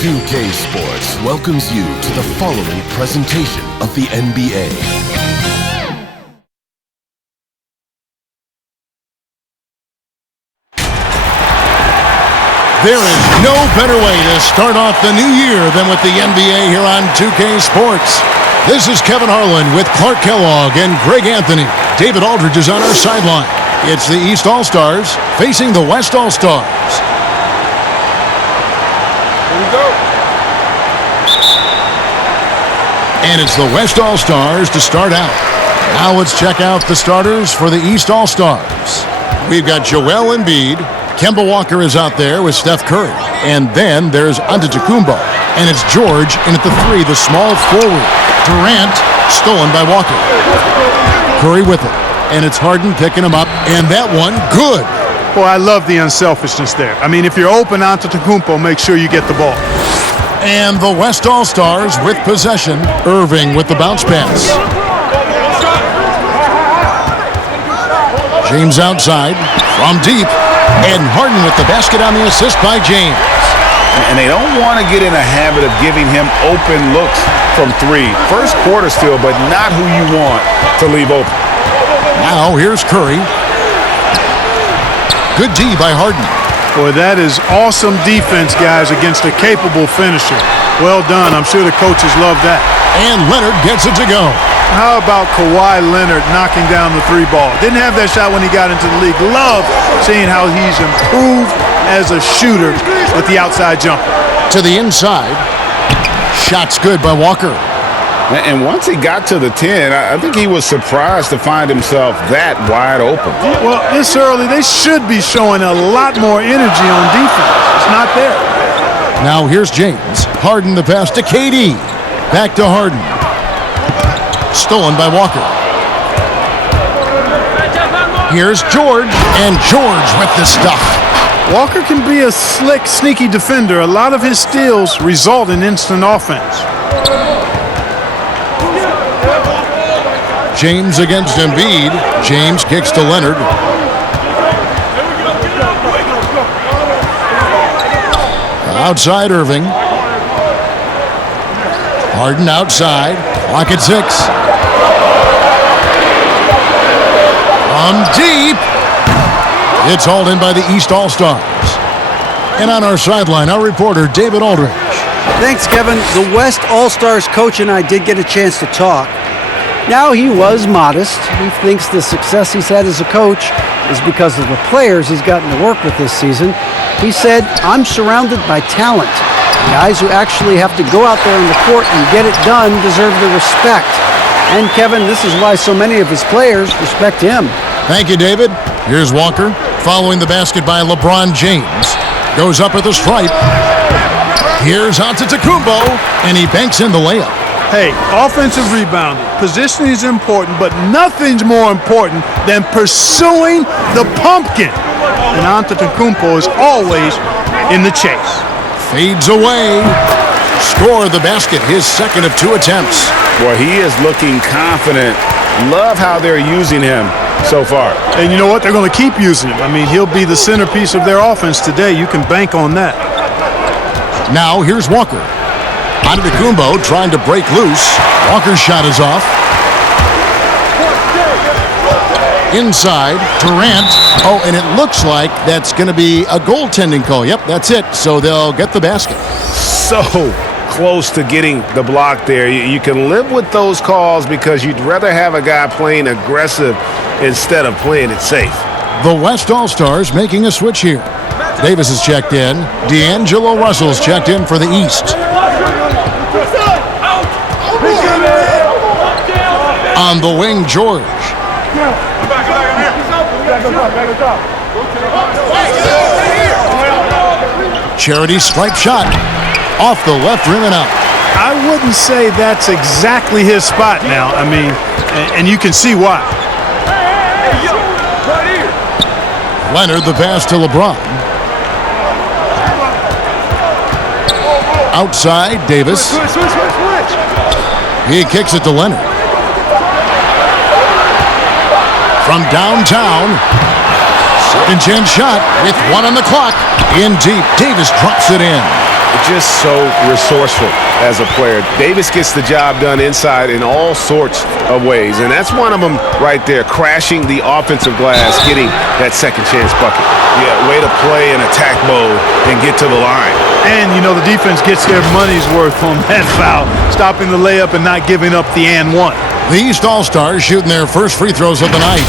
2K Sports welcomes you to the following presentation of the NBA. There is no better way to start off the new year than with the NBA here on 2K Sports. This is Kevin Harlan with Clark Kellogg and Greg Anthony. David Aldridge is on our sideline. It's the East All-Stars facing the West All-Stars. Here we go. And it's the West All-Stars to start out. Now let's check out the starters for the East All-Stars. We've got Joel Embiid. Kemba Walker is out there with Steph Curry. And then there's Antetokounmpo. And it's George in at the 3, the small forward. Durant, stolen by Walker. Curry with it. And it's Harden picking him up. And that one, good. Boy, I love the unselfishness there. I mean, if you're open Antetokounmpo, make sure you get the ball. And the West All-Stars with possession. Irving with the bounce pass. James outside from deep. And Harden with the basket on the assist by James. And they don't want to get in a habit of giving him open looks from 3. First quarter still, but not who you want to leave open. Now here's Curry. Good D by Harden. Boy, that is awesome defense, guys, against a capable finisher. Well done. I'm sure the coaches love that. And Leonard gets it to go. How about Kawhi Leonard knocking down the 3 ball? Didn't have that shot when he got into the league. Love seeing how he's improved as a shooter with the outside jumper. To the inside. Shot's good by Walker. And once he got to the 10, I think he was surprised to find himself that wide open. Well, this early, they should be showing a lot more energy on defense. It's not there. Now here's James. Harden the pass to KD. Back to Harden. Stolen by Walker. Here's George. And George with the stuff. Walker can be a slick, sneaky defender. A lot of his steals result in instant offense. James against Embiid. James kicks to Leonard. Outside Irving. Harden outside. Clock at 6. From deep. It's hauled in by the East All-Stars. And on our sideline, our reporter, David Aldridge. Thanks, Kevin. The West All-Stars coach and I did get a chance to talk. Now, he was modest. He thinks the success he's had as a coach is because of the players he's gotten to work with this season. He said, I'm surrounded by talent. Guys who actually have to go out there on the court and get it done deserve the respect. And, Kevin, this is why so many of his players respect him. Thank you, David. Here's Walker following the basket by LeBron James. Goes up at the stripe. Here's Antetokounmpo, and he banks in the layup. Hey, offensive rebounding. Positioning is important, but nothing's more important than pursuing the pumpkin. And Antetokounmpo is always in the chase. Fades away. Score the basket, his second of 2 attempts. Boy, he is looking confident. Love how they're using him so far. And you know what? They're going to keep using him. I mean, he'll be the centerpiece of their offense today. You can bank on that. Now here's Walker. Antetokounmpo trying to break loose. Walker's shot is off. Inside, Durant. Oh, and it looks like that's going to be a goaltending call. Yep, that's it. So they'll get the basket. So close to getting the block there. You can live with those calls because you'd rather have a guy playing aggressive instead of playing it safe. The West All-Stars making a switch here. Davis is checked in. D'Angelo Russell's checked in for the East. On the wing, George. Charity stripe shot. Off the left rim and out. I wouldn't say that's exactly his spot now. I mean, and you can see why. Leonard the pass to LeBron. Outside, Davis. He kicks it to Leonard. From downtown. Second chance shot with 1 on the clock. In deep. Davis drops it in. Just so resourceful as a player. Davis gets the job done inside in all sorts of ways, and that's one of them right there, crashing the offensive glass, getting that second chance bucket. Yeah, way to play in attack mode and get to the line. And, you know, the defense gets their money's worth on that foul, stopping the layup and not giving up the and one. The East All-Stars shooting their first free throws of the night.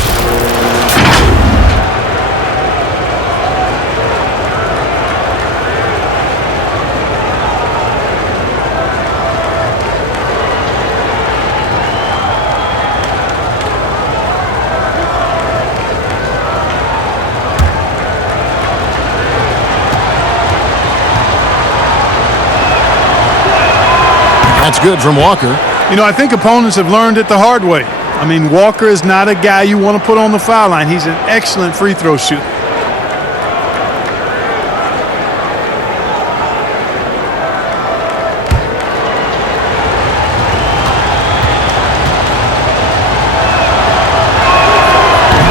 That's good from Walker. You know, I think opponents have learned it the hard way. I mean, Walker is not a guy you want to put on the foul line. He's an excellent free throw shooter.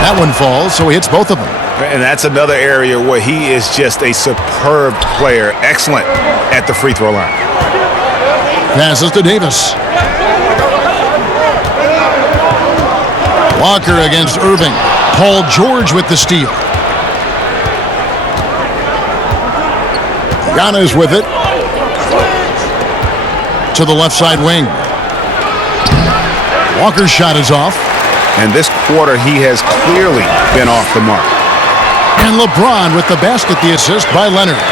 That one falls, so he hits both of them. And that's another area where he is just a superb player. Excellent at the free throw line. Passes to Davis. Walker against Irving. Paul George with the steal. Giannis with it. To the left side wing. Walker's shot is off. And this quarter, he has clearly been off the mark. And LeBron with the basket, the assist by Leonard.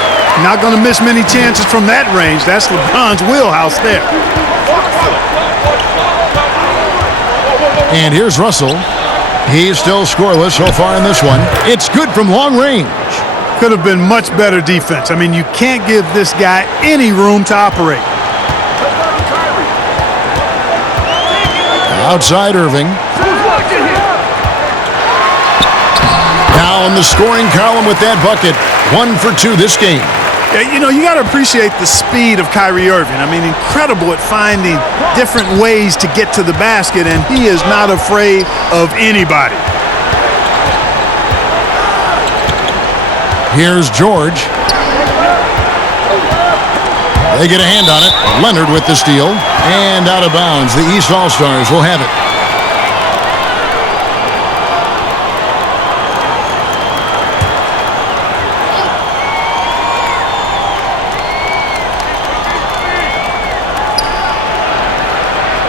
Not going to miss many chances from that range. That's LeBron's wheelhouse there. And here's Russell. He's still scoreless so far in this one. It's good from long range. Could have been much better defense. I mean, you can't give this guy any room to operate. Outside Irving. Now in the scoring column with that bucket. 1 for 2 this game. Yeah, you know, you got to appreciate the speed of Kyrie Irving. I mean, incredible at finding different ways to get to the basket, and he is not afraid of anybody. Here's George. They get a hand on it. Leonard with the steal. And out of bounds. The East All-Stars will have it.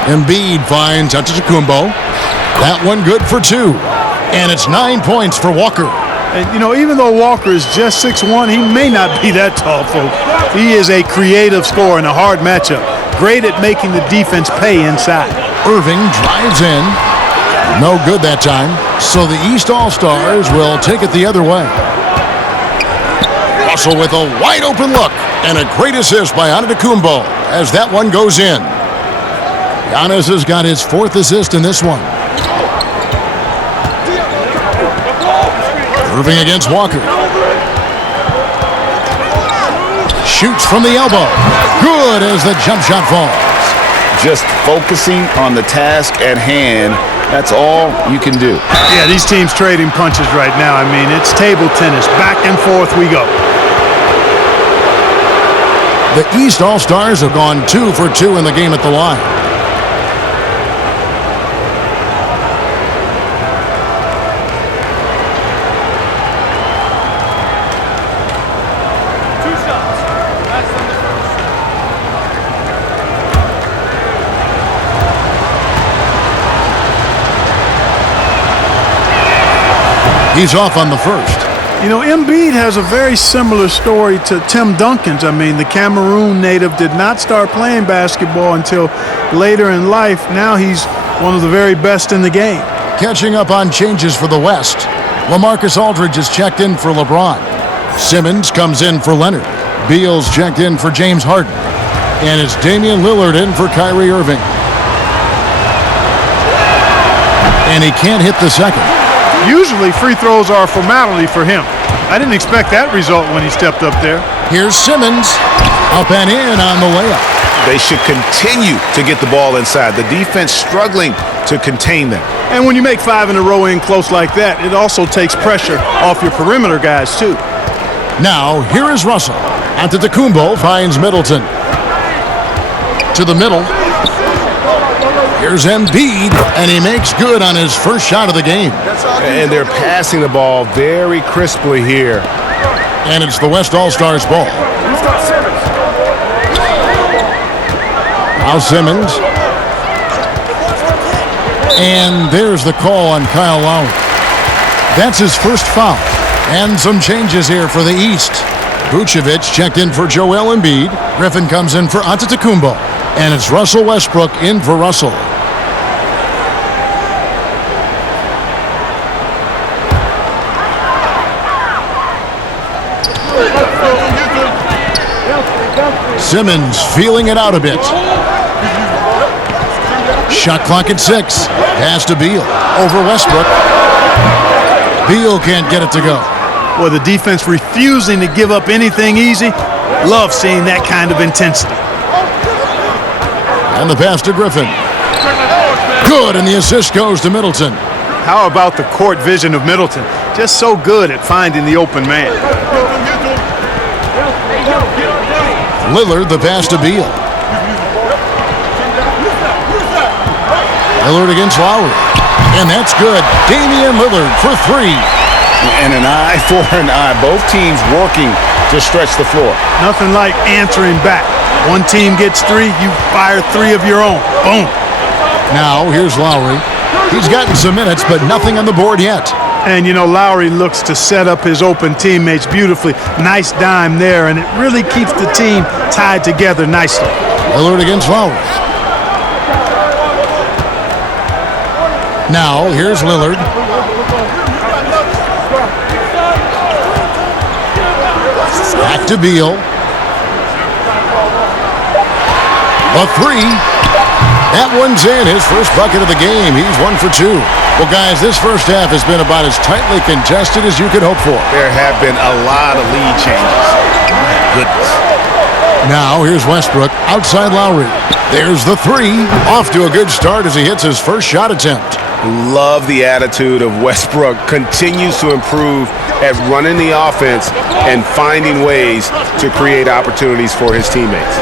Embiid finds Antetokounmpo. That one good for 2. And it's 9 points for Walker. And, you know, even though Walker is just 6'1", he may not be that tall, folks. He is a creative scorer in a hard matchup. Great at making the defense pay inside. Irving drives in. No good that time. So the East All-Stars will take it the other way. Russell with a wide open look. And a great assist by Antetokounmpo as that one goes in. Giannis has got his 4th assist in this one. Irving against Walker. Shoots from the elbow. Good as the jump shot falls. Just focusing on the task at hand. That's all you can do. Yeah, these teams trading punches right now. I mean, it's table tennis. Back and forth we go. The East All-Stars have gone 2 for 2 in the game at the line. He's off on the first. You know, Embiid has a very similar story to Tim Duncan's. I mean, the Cameroon native did not start playing basketball until later in life. Now he's one of the very best in the game. Catching up on changes for the West. LaMarcus Aldridge is checked in for LeBron. Simmons comes in for Leonard. Beal's checked in for James Harden. And it's Damian Lillard in for Kyrie Irving. And he can't hit the second. Usually free throws are a formality for him. I didn't expect that result when he stepped up there. Here's Simmons. Up and in on the layup. They should continue to get the ball inside. The defense struggling to contain them. And when you make 5 in a row in close like that, it also takes pressure off your perimeter guys, too. Now, here is Russell. Antetokounmpo finds Middleton. To the middle. Here's Embiid, and he makes good on his first shot of the game. And they're passing the ball very crisply here. And it's the West All-Stars ball. Now Simmons. And there's the call on Kyle Lowrey. That's his first foul. And some changes here for the East. Vucevic checked in for Joel Embiid. Griffin comes in for Antetokounmpo. And it's Russell Westbrook in for Russell. Simmons feeling it out a bit. Shot clock at 6. Pass to Beal. Over Westbrook. Beal can't get it to go. Well, the defense refusing to give up anything easy. Love seeing that kind of intensity. And the pass to Griffin. Good, and the assist goes to Middleton. How about the court vision of Middleton? Just so good at finding the open man. Lillard, the pass to Beal. Lillard against Lowrey. And that's good. Damian Lillard for 3. And an eye for an eye. Both teams working to stretch the floor. Nothing like answering back. One team gets 3, you fire 3 of your own. Boom. Now, here's Lowrey. He's gotten some minutes, but nothing on the board yet. And, you know, Lowrey looks to set up his open teammates beautifully. Nice dime there, and it really keeps the team tied together nicely. Lillard against Lowrey. Now, here's Lillard. Back to Beal. The 3. That one's in, his first bucket of the game. He's 1 for 2. Well, guys, this first half has been about as tightly contested as you could hope for. There have been a lot of lead changes. My goodness. Now, here's Westbrook outside Lowrey. There's the 3. Off to a good start as he hits his first shot attempt. Love the attitude of Westbrook. Continues to improve at running the offense and finding ways to create opportunities for his teammates.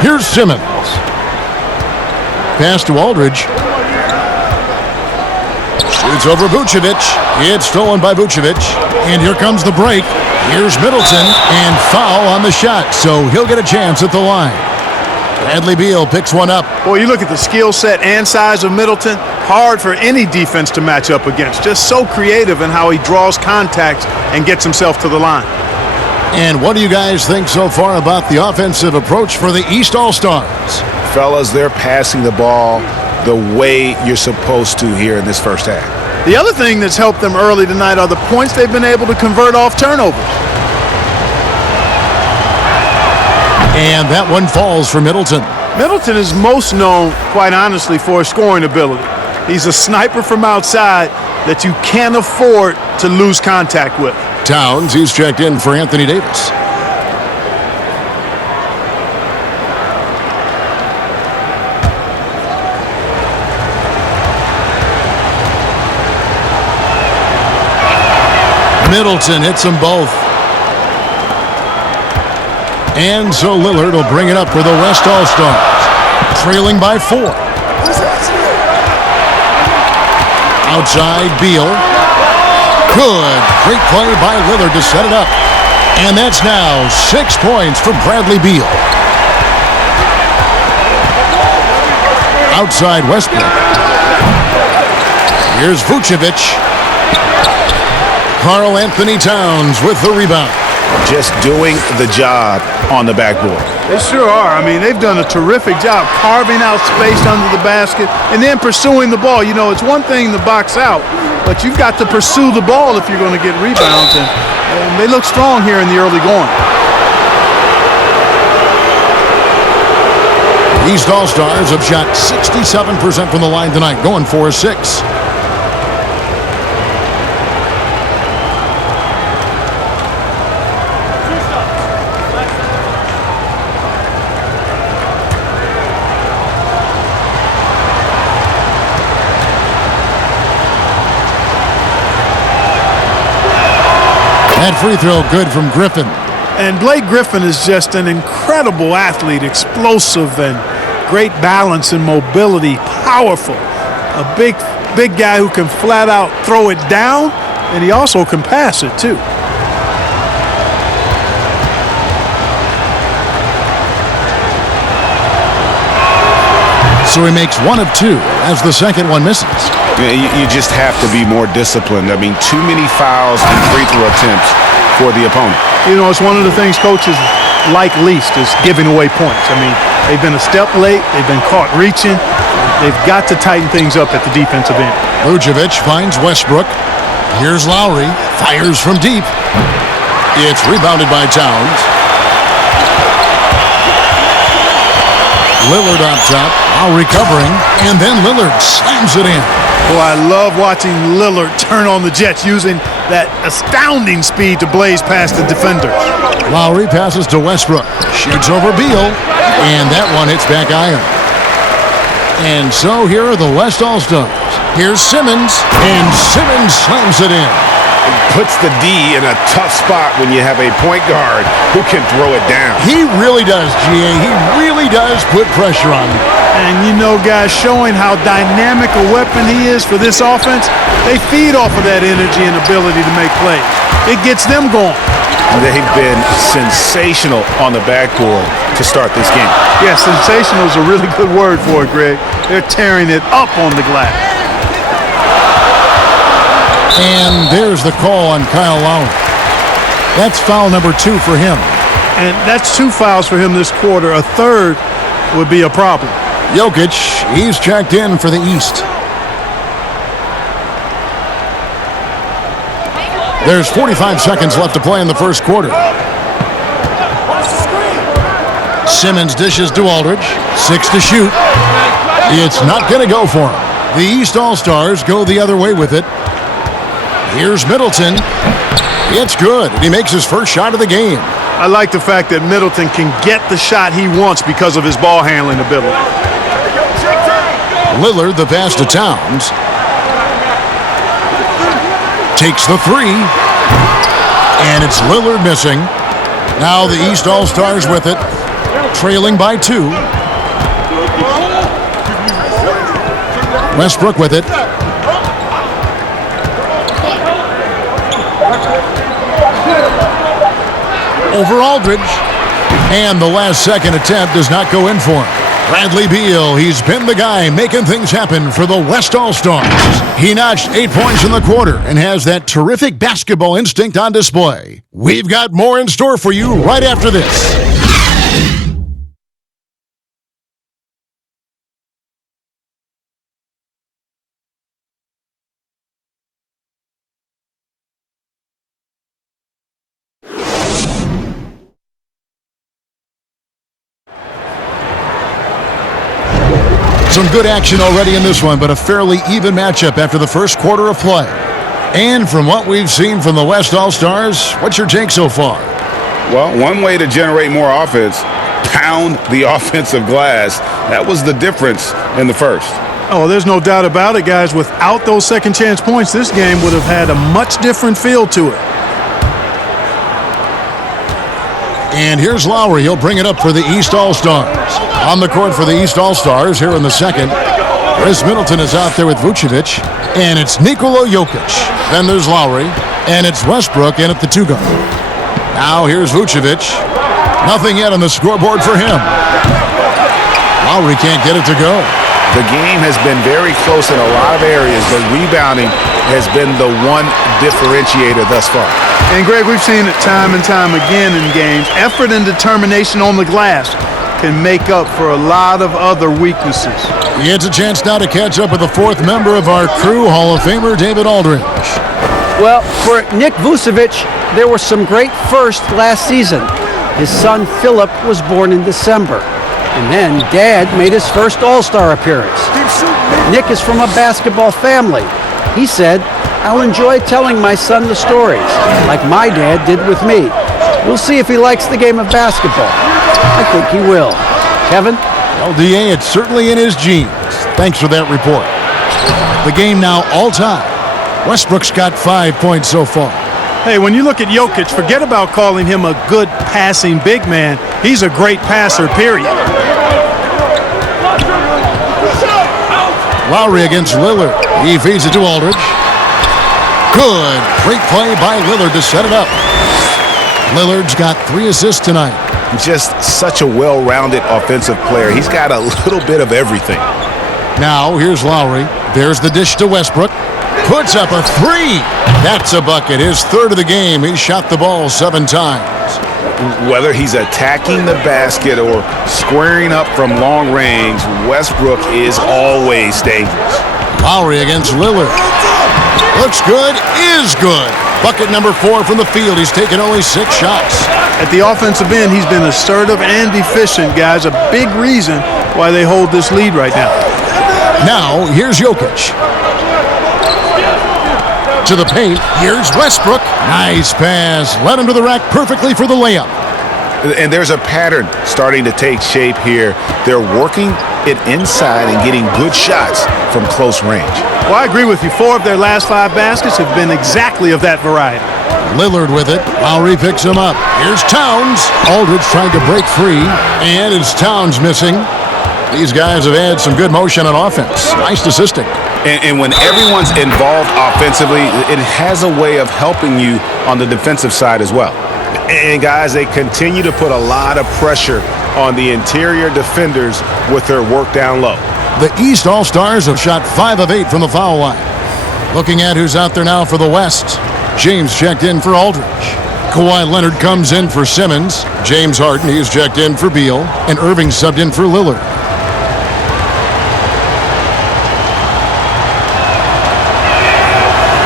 Here's Simmons. Pass to Aldridge. Shoots over Vucevic. It's stolen by Vucevic. And here comes the break. Here's Middleton. And foul on the shot, so he'll get a chance at the line. Bradley Beal picks one up. Boy, you look at the skill set and size of Middleton. Hard for any defense to match up against. Just so creative in how he draws contacts and gets himself to the line. And what do you guys think so far about the offensive approach for the East All-Stars? Fellas, they're passing the ball the way you're supposed to here in this first half. The other thing that's helped them early tonight are the points they've been able to convert off turnovers. And that one falls for Middleton. Middleton is most known, quite honestly, for his scoring ability. He's a sniper from outside that you can't afford to lose contact with. Towns, he's checked in for Anthony Davis. Middleton hits them both. And so Lillard will bring it up for the West All-Stars. Trailing by 4. Outside, Beal. Good. Great play by Lillard to set it up. And that's now 6 points for Bradley Beal. Outside Westbrook. Here's Vucevic. Karl Anthony Towns with the rebound. Just doing the job on the backboard. They sure are. I mean, they've done a terrific job carving out space under the basket and then pursuing the ball. You know, it's one thing to box out, but you've got to pursue the ball if you're going to get rebounds. And they look strong here in the early going. East All-Stars have shot 67% from the line tonight, going 4-6. That free throw good from Griffin. And Blake Griffin is just an incredible athlete, explosive and great balance and mobility, powerful. A big guy who can flat out throw it down, and he also can pass it too. So he makes 1 of 2 as the second one misses. Yeah, you just have to be more disciplined. I mean, too many fouls and free throw attempts for the opponent. You know, it's one of the things coaches like least is giving away points. I mean, they've been a step late. They've been caught reaching. They've got to tighten things up at the defensive end. Vucevic finds Westbrook. Here's Lowrey. Fires from deep. It's rebounded by Towns. Lillard on top. Lowry covering. And then Lillard slams it in. Boy, I love watching Lillard turn on the Jets using that astounding speed to blaze past the defenders. Lowry passes to Westbrook. Shoots over Beal. And that one hits back iron. And so here are the West All-Stars. Here's Simmons. And Simmons slams it in. It puts the D in a tough spot when you have a point guard who can throw it down. He really does, GA. He really does put pressure on him. And you know, guys, showing how dynamic a weapon he is for this offense, they feed off of that energy and ability to make plays. It gets them going. They've been sensational on the backboard to start this game. Yeah, sensational is a really good word for it, Greg. They're tearing it up on the glass. And there's the call on Kyle Lowry. That's foul number 2 for him. And that's 2 fouls for him this quarter. A third would be a problem. Jokic, he's checked in for the East. There's 45 seconds left to play in the first quarter. Simmons dishes to Aldridge. 6 to shoot. It's not going to go for him. The East All-Stars go the other way with it. Here's Middleton. It's good. He makes his first shot of the game. I like the fact that Middleton can get the shot he wants because of his ball handling ability. Lillard, the pass to Towns. Takes the 3. And it's Lillard missing. Now the East All-Stars with it. Trailing by 2. Westbrook with it. Over Aldridge. And the last second attempt does not go in for him. Bradley Beal, he's been the guy making things happen for the West All-Stars. He notched 8 points in the quarter and has that terrific basketball instinct on display. We've got more in store for you right after this. Some good action already in this one, but a fairly even matchup after the first quarter of play. And from what we've seen from the West All-Stars, what's your take so far? Well, one way to generate more offense, pound the offensive glass. That was the difference in the first. Oh, there's no doubt about it, guys. Without those second chance points, this game would have had a much different feel to it. And here's Lowry. He'll bring it up for the East All-Stars. On the court for the East All-Stars here in the second. Chris Middleton is out there with Vucevic. And it's Nikola Jokic. Then there's Lowry. And it's Westbrook in at the 2 guard. Now here's Vucevic. Nothing yet on the scoreboard for him. Lowry can't get it to go. The game has been very close in a lot of areas, but rebounding has been the one differentiator thus far. And, Greg, we've seen it time and time again in games. Effort and determination on the glass can make up for a lot of other weaknesses. He gets a chance now to catch up with the 4th member of our crew, Hall of Famer David Aldridge. Well, for Nick Vucevic, there were some great firsts last season. His son Philip was born in December. And then Dad made his first All-Star appearance. Nick is from a basketball family. He said, "I'll enjoy telling my son the stories, like my dad did with me. We'll see if he likes the game of basketball." I think he will. Kevin? LDA, it's certainly in his genes. Thanks for that report. The game now all-time. Westbrook's got 5 points so far. Hey, when you look at Jokic, forget about calling him a good passing big man. He's a great passer, period. Lowrey against Lillard. He feeds it to Aldridge. Good. Great play by Lillard to set it up. Lillard's got 3 assists tonight. Just such a well-rounded offensive player. He's got a little bit of everything. Now, here's Lowrey. There's the dish to Westbrook. Puts up a 3. That's a bucket. His 3rd of the game. He shot the ball 7 times. Whether he's attacking the basket or squaring up from long range, Westbrook is always dangerous. Lowrey against Lillard. Looks good, is good. Bucket number 4 from the field. He's taken only 6 shots. At the offensive end, he's been assertive and efficient, guys. A big reason why they hold this lead right now. Now, here's Jokic. To the paint, here's Westbrook. Nice pass. Led him to the rack perfectly for the layup. And there's a pattern starting to take shape here. They're working it inside and getting good shots from close range. Well, I agree with you. 4 of their last 5 baskets have been exactly of that variety. Lillard with it. Lowrey picks him up. Here's Towns. Aldridge trying to break free. And it's Towns missing. These guys have had some good motion on offense. Nice assisting. And when everyone's involved offensively, it has a way of helping you on the defensive side as well. And, guys, they continue to put a lot of pressure on the interior defenders with their work down low. The East All-Stars have shot 5 of 8 from the foul line. Looking at who's out there now for the West. James checked in for Aldridge. Kawhi Leonard comes in for Simmons. James Harden, he's checked in for Beal. And Irving subbed in for Lillard.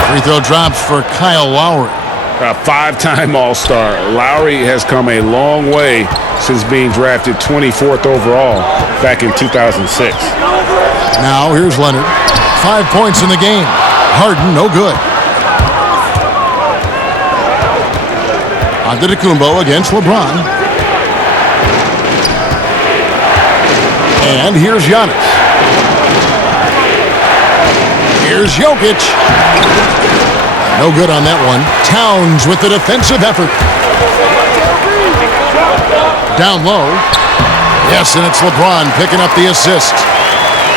Free throw drops for Kyle Lowry. A 5-time All-Star, Lowry has come a long way since being drafted 24th overall back in 2006. Now here's Leonard. 5 points in the game. Harden, no good. Antetokounmpo against LeBron. And here's Giannis. Here's Jokic. No good on that one. Towns with the defensive effort. Down low. Yes, and it's LeBron picking up the assist.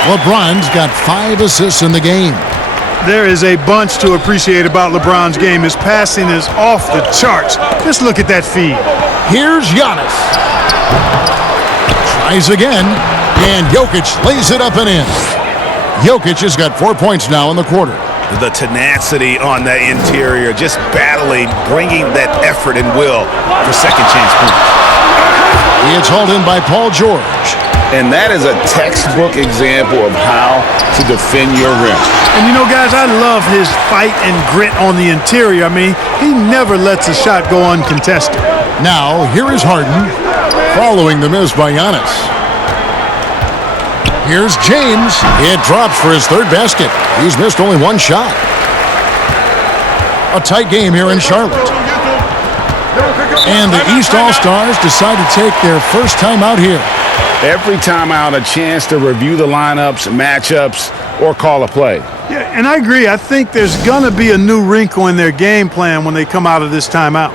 LeBron's got 5 assists in the game. There is a bunch to appreciate about LeBron's game. His passing is off the charts. Just look at that feed. Here's Giannis. Tries again. And Jokic lays it up and in. Jokic has got 4 points now in the quarter. The tenacity on the interior, just battling, bringing that effort and will for second chance points. He is hauled in by Paul George. And that is a textbook example of how to defend your rim. And you know, guys, I love his fight and grit on the interior. I mean, he never lets a shot go uncontested. Now, here is Harden, following the miss by Giannis. Here's James. It drops for his 3rd basket. He's missed only 1 shot. A tight game here in Charlotte. And the East All-Stars decide to take their first time out here. Every time out, a chance to review the lineups, matchups, or call a play. Yeah, and I agree. I think there's going to be a new wrinkle in their game plan when they come out of this timeout.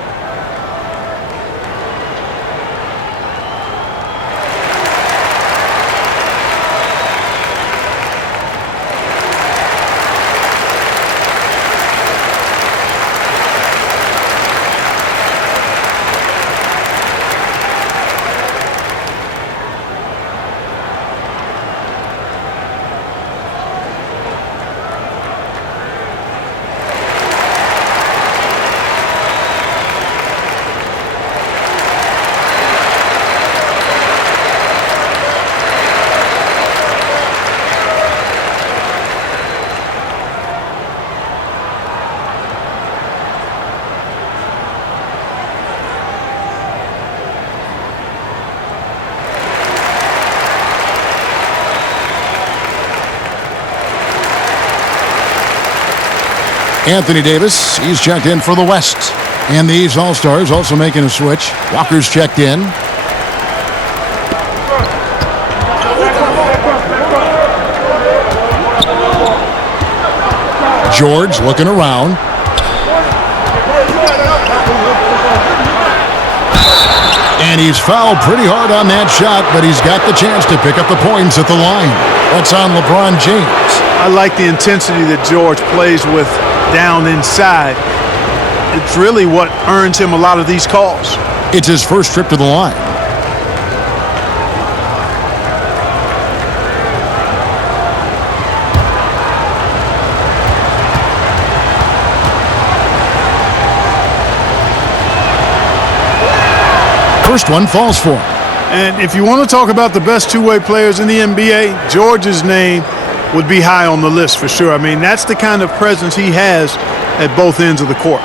Anthony Davis, he's checked in for the West. And the East All-Stars also making a switch. Walker's checked in. George looking around. And he's fouled pretty hard on that shot, but he's got the chance to pick up the points at the line. That's on LeBron James. I like the intensity that George plays with down inside. It's really what earns him a lot of these calls. It's his first trip to the line. First one falls for him. And if you want to talk about the best two-way players in the NBA, George's name would be high on the list for sure. I mean, that's the kind of presence he has at both ends of the court.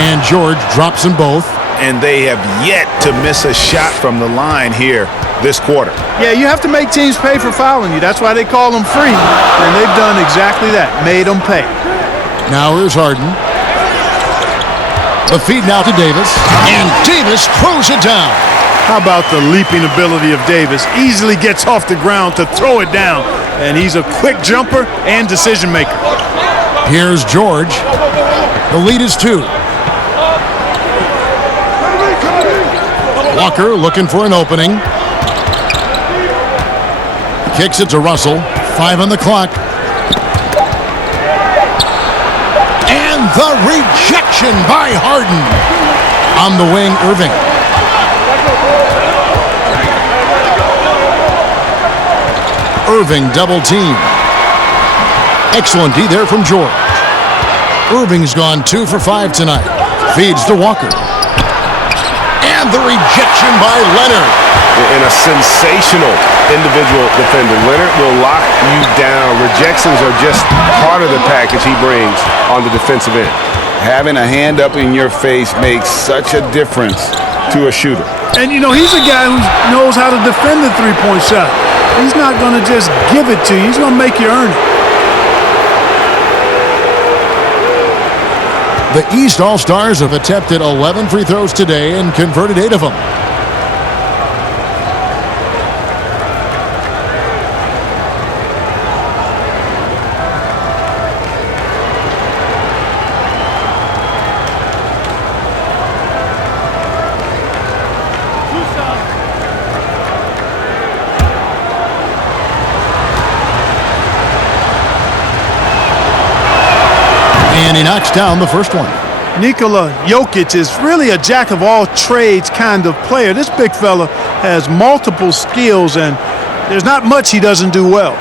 And George drops them both. And they have yet to miss a shot from the line here this quarter. Yeah, you have to make teams pay for fouling you. That's why they call them free. And they've done exactly that, made them pay. Now here's Harden. The feed now to Davis. And Davis throws it down. How about the leaping ability of Davis? Easily gets off the ground to throw it down. And he's a quick jumper and decision maker. Here's George. The lead is 2. Walker looking for an opening. Kicks it to Russell. 5 on the clock. And the rejection by Harden. On the wing, Irving. Irving double team. Excellent D there from George. Irving's gone 2 for 5 tonight. Feeds to Walker. And the rejection by Leonard. And a sensational individual defender. Leonard will lock you down. Rejections are just part of the package he brings on the defensive end. Having a hand up in your face makes such a difference to a shooter. And, you know, he's a guy who knows how to defend the three-point shot. He's not going to just give it to you. He's going to make you earn it. The East All-Stars have attempted 11 free throws today and converted 8 of them. And he knocks down the first one. Nikola Jokic is really a jack-of-all-trades kind of player. This big fella has multiple skills, and there's not much he doesn't do well.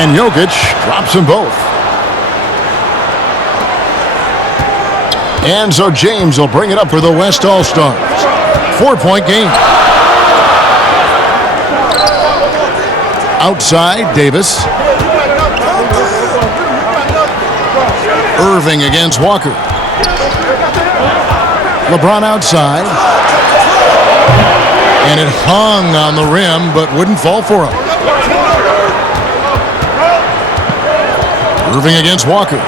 And Jokic drops them both. And so James will bring it up for the West All-Stars. 4-point game. Outside, Davis. Irving against Walker. LeBron outside. And it hung on the rim, but wouldn't fall for him. Irving against Walker.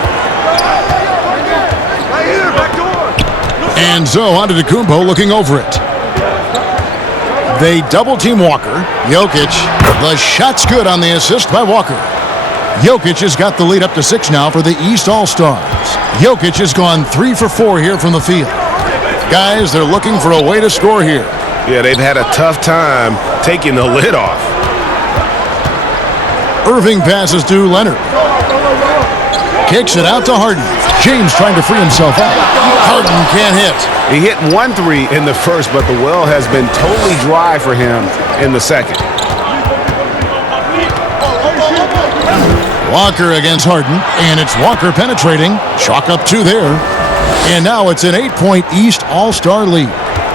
And so Antetokounmpo looking over it. They double-team Walker. Jokic, the shot's good on the assist by Walker. Jokic has got the lead up to 6 now for the East All-Stars. Jokic has gone 3 for 4 here from the field. Guys, they're looking for a way to score here. Yeah, they've had a tough time taking the lid off. Irving passes to Leonard. Kicks it out to Harden. James trying to free himself up. Harden can't hit. He hit 1 3 in the first, but the well has been totally dry for him in the second. Walker against Harden, and it's Walker penetrating. Chalk up 2 there. And now it's an 8-point East All-Star lead.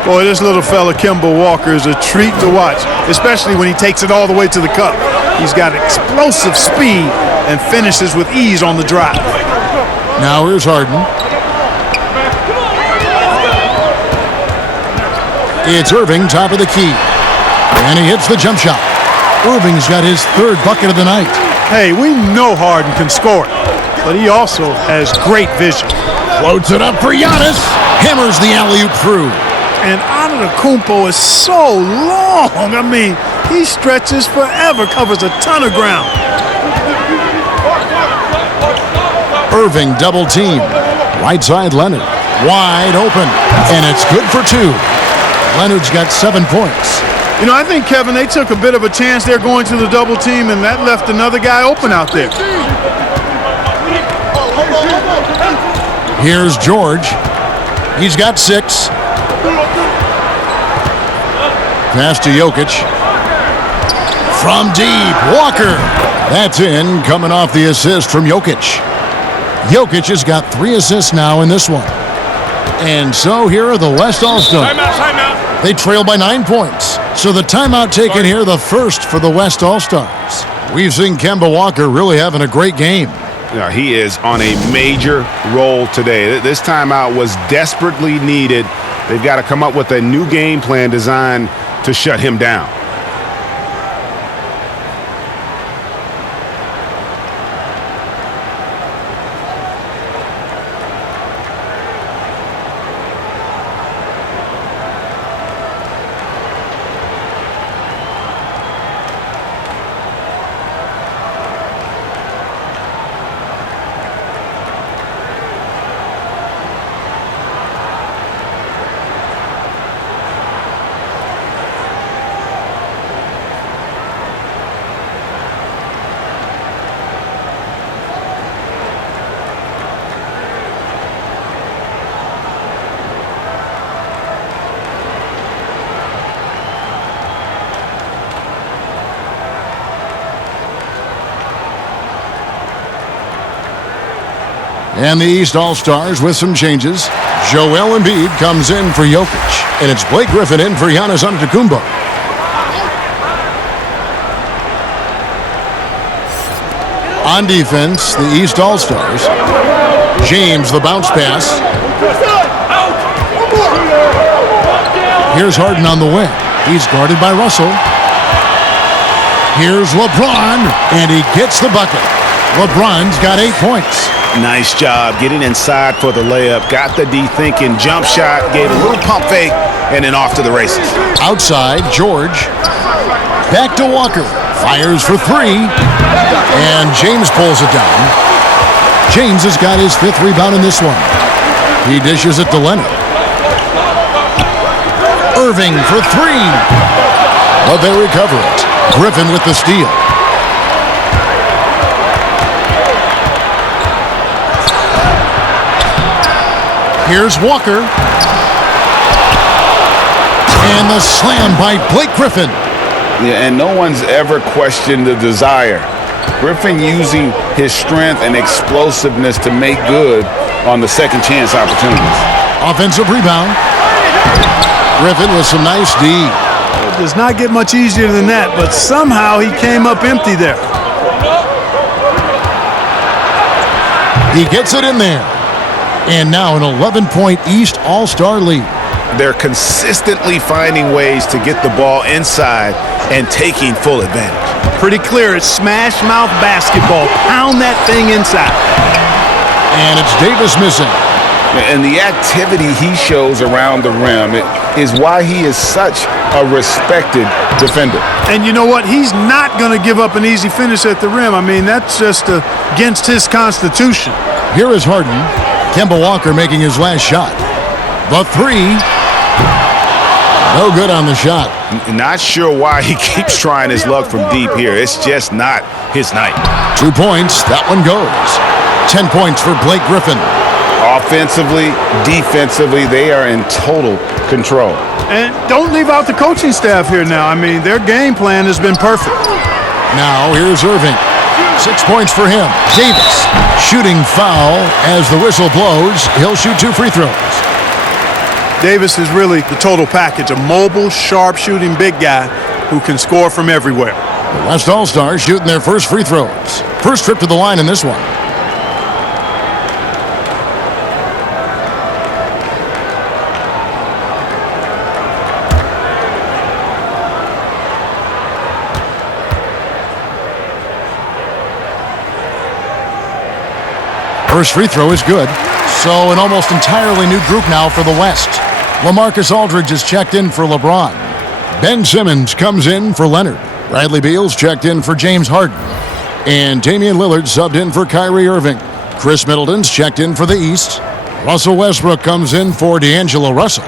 Boy, this little fella, Kemba Walker, is a treat to watch, especially when he takes it all the way to the cup. He's got explosive speed and finishes with ease on the drive. Now here's Harden. It's Irving, top of the key. And he hits the jump shot. Irving's got his 3rd bucket of the night. Hey, we know Harden can score it, but he also has great vision. Floats it up for Giannis. Hammers the alley-oop through. And Antetokounmpo is so long. I mean, he stretches forever, covers a ton of ground. Irving double team. Right side Leonard. Wide open. And it's good for 2. Leonard's got 7 points. You know, I think, Kevin, they took a bit of a chance there going to the double team, and that left another guy open out there. Here's George. He's got 6. Pass to Jokic. From deep, Walker. That's in, coming off the assist from Jokic. Jokic has got 3 assists now in this one. And so here are the West All-Stars. Timeout. They trail by 9 points. So the timeout taken here, the first for the West All-Stars. We've seen Kemba Walker really having a great game. Yeah, he is on a major role today. This timeout was desperately needed. They've got to come up with a new game plan designed to shut him down. And the East All-Stars with some changes. Joel Embiid comes in for Jokic. And it's Blake Griffin in for Giannis Antetokounmpo. On defense, the East All-Stars. James, the bounce pass. Here's Harden on the wing. He's guarded by Russell. Here's LeBron, and he gets the bucket. LeBron's got 8 points. Nice job getting inside for the layup. Got the D thinking, jump shot, gave a little pump fake, and then off to the races. Outside, George. Back to Walker. Fires for 3. And James pulls it down. James has got his 5th rebound in this one. He dishes it to Leonard. Irving for 3. But they recover it. Griffin with the steal. Here's Walker. And the slam by Blake Griffin. Yeah, and no one's ever questioned the desire. Griffin using his strength and explosiveness to make good on the second chance opportunities. Offensive rebound. Griffin with some nice D. It does not get much easier than that, but somehow he came up empty there. He gets it in there. And now an 11-point East All-Star lead. They're consistently finding ways to get the ball inside and taking full advantage. Pretty clear, it's smash mouth basketball. Pound that thing inside. And it's Davis missing. And the activity he shows around the rim is why he is such a respected defender. And you know what? He's not going to give up an easy finish at the rim. I mean, that's just against his constitution. Here is Harden. Kemba Walker making his last shot. The 3. No good on the shot. Not sure why he keeps trying his luck from deep here. It's just not his night. 2 points. That one goes. 10 points for Blake Griffin. Offensively, defensively, they are in total control. And don't leave out the coaching staff here now. I mean, their game plan has been perfect. Now here's Irving. 6 points for him. Davis shooting foul as the whistle blows. He'll shoot 2 free throws. Davis is really the total package. A mobile, sharp-shooting big guy who can score from everywhere. The West All-Stars shooting their first free throws. First trip to the line in this one. First free throw is good. So an almost entirely new group now for the West. LaMarcus Aldridge is checked in for LeBron. Ben Simmons comes in for Leonard. Bradley Beal's checked in for James Harden. And Damian Lillard subbed in for Kyrie Irving. Chris Middleton's checked in for the East. Russell Westbrook comes in for D'Angelo Russell.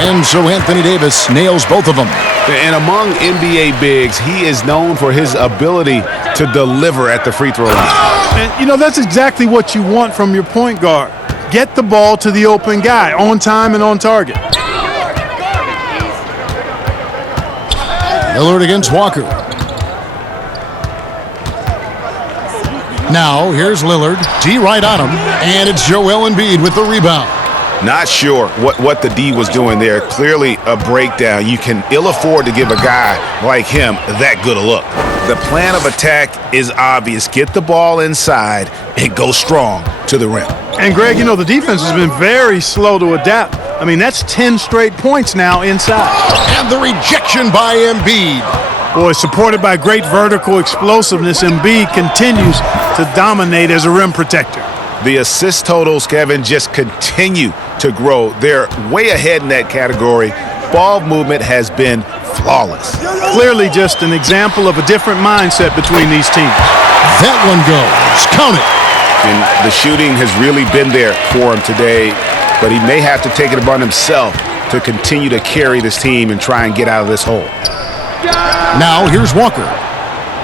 And so Anthony Davis nails both of them. And among NBA bigs, he is known for his ability to deliver at the free throw line. And, you know, that's exactly what you want from your point guard. Get the ball to the open guy on time and on target. Lillard against Walker. Now, here's Lillard. D right on him. And it's Joel Embiid with the rebound. Not sure what the D was doing there. Clearly a breakdown. You can ill afford to give a guy like him that good a look. The plan of attack is obvious. Get the ball inside and go strong to the rim. And, Greg, you know, the defense has been very slow to adapt. I mean, that's 10 straight points now inside. And the rejection by Embiid. Boy, supported by great vertical explosiveness, Embiid continues to dominate as a rim protector. The assist totals, Kevin, just continue to grow. They're way ahead in that category. Ball movement has been flawless. Clearly just an example of a different mindset between these teams. That one goes. Count it. And the shooting has really been there for him today, but he may have to take it upon himself to continue to carry this team and try and get out of this hole. Now here's Walker.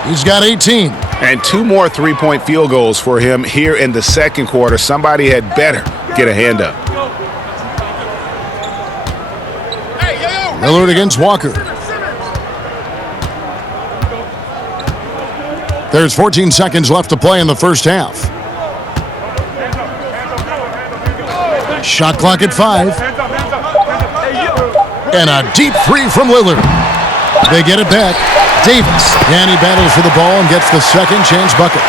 He's got 18. And 2 more three-point field goals for him here in the second quarter. Somebody had better get a hand up. Lillard against Walker. There's 14 seconds left to play in the first half. Shot clock at 5. And a deep three from Lillard. They get it back. Davis, and he battles for the ball and gets the second chance bucket.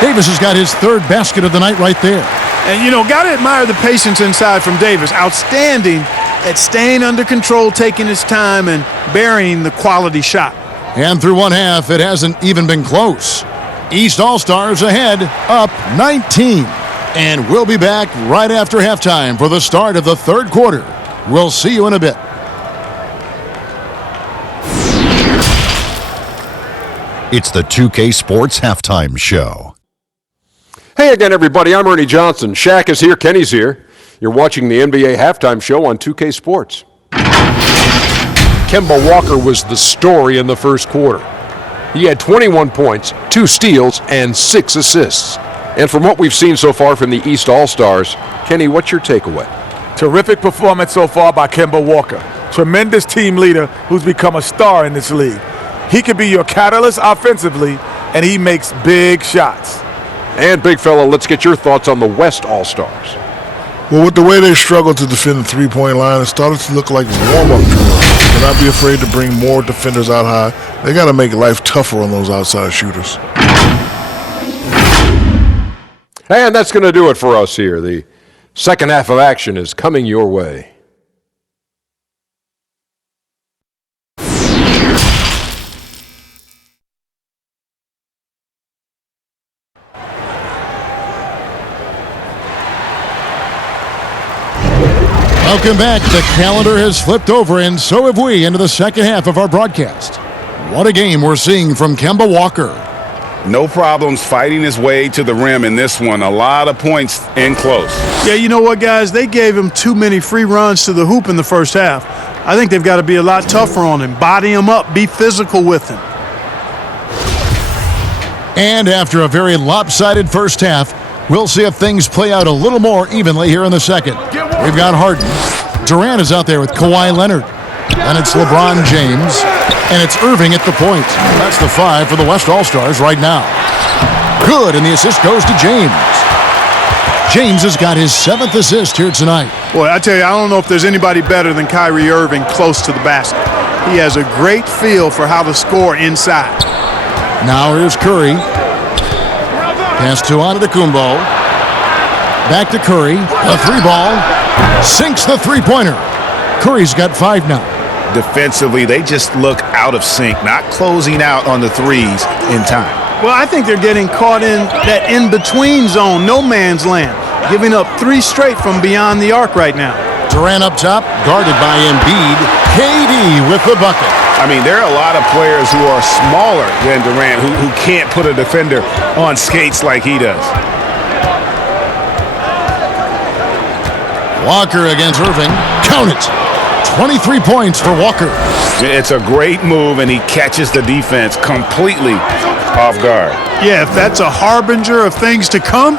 Davis has got his third basket of the night right there. And, you know, got to admire the patience inside from Davis. Outstanding at staying under control, taking his time, and burying the quality shot. And through one half, it hasn't even been close. East All-Stars ahead, up 19. And we'll be back right after halftime for the start of the third quarter. We'll see you in a bit. It's the 2K Sports Halftime Show. Hey again, everybody. I'm Ernie Johnson. Shaq is here. Kenny's here. You're watching the NBA Halftime Show on 2K Sports. Kemba Walker was the story in the first quarter. He had 21 points, 2 steals, and 6 assists. And from what we've seen so far from the East All-Stars, Kenny, what's your takeaway? Terrific performance so far by Kemba Walker. Tremendous team leader who's become a star in this league. He can be your catalyst offensively, and he makes big shots. And, big fella, let's get your thoughts on the West All-Stars. Well, with the way they struggled to defend the three-point line, it started to look like warm-up drills. Do not be afraid to bring more defenders out high. They got to make life tougher on those outside shooters. And that's going to do it for us here. The second half of action is coming your way. Welcome back. The calendar has flipped over, and so have we, into the second half of our broadcast. What a game we're seeing from Kemba Walker. No problems fighting his way to the rim in this one. A lot of points in close. Yeah, you know what, guys? They gave him too many free runs to the hoop in the first half. I think they've got to be a lot tougher on him. Body him up. Be physical with him. And after a very lopsided first half, we'll see if things play out a little more evenly here in the second. We've got Harden. Durant is out there with Kawhi Leonard. And it's LeBron James. And it's Irving at the point. That's the 5 for the West All-Stars right now. Good, and the assist goes to James. James has got his 7th assist here tonight. Boy, I tell you, I don't know if there's anybody better than Kyrie Irving close to the basket. He has a great feel for how to score inside. Now here's Curry. Pass to Antetokounmpo. Back to Curry. A 3-ball. Sinks the 3-pointer. Curry's got 5 now. Defensively, they just look out of sync, not closing out on the threes in time. Well, I think they're getting caught in that in-between zone, no man's land, giving up 3 straight from beyond the arc right now. Durant up top, guarded by Embiid. KD with the bucket. I mean, there are a lot of players who are smaller than Durant who can't put a defender on skates like he does. Walker against Irving. Count it. 23 points for Walker. It's a great move, and he catches the defense completely off guard. Yeah, if that's a harbinger of things to come,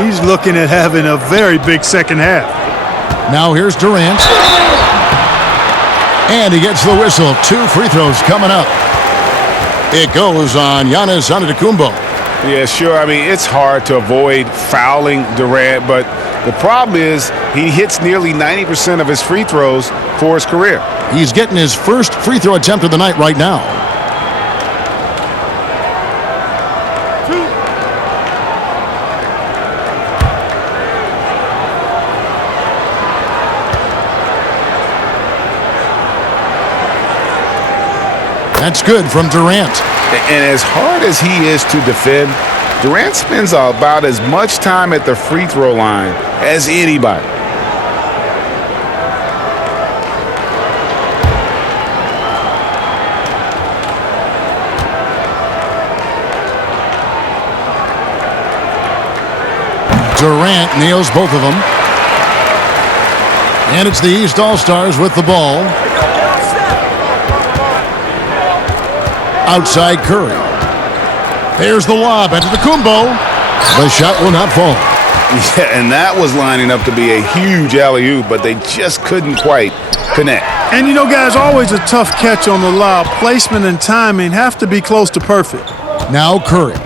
he's looking at having a very big second half. Now here's Durant. And he gets the whistle. 2 free throws coming up. It goes on Giannis Antetokounmpo. Yeah, sure. I mean, it's hard to avoid fouling Durant, but the problem is he hits nearly 90% of his free throws for his career. He's getting his first free throw attempt of the night right now. That's good from Durant. And as hard as he is to defend, Durant spends about as much time at the free throw line as anybody. Durant nails both of them. And it's the East All-Stars with the ball. Outside Curry. There's the lob at Antetokounmpo. The shot will not fall. Yeah, and that was lining up to be a huge alley-oop, but they just couldn't quite connect. And you know, guys, always a tough catch on the lob. Placement and timing have to be close to perfect. Now Curry,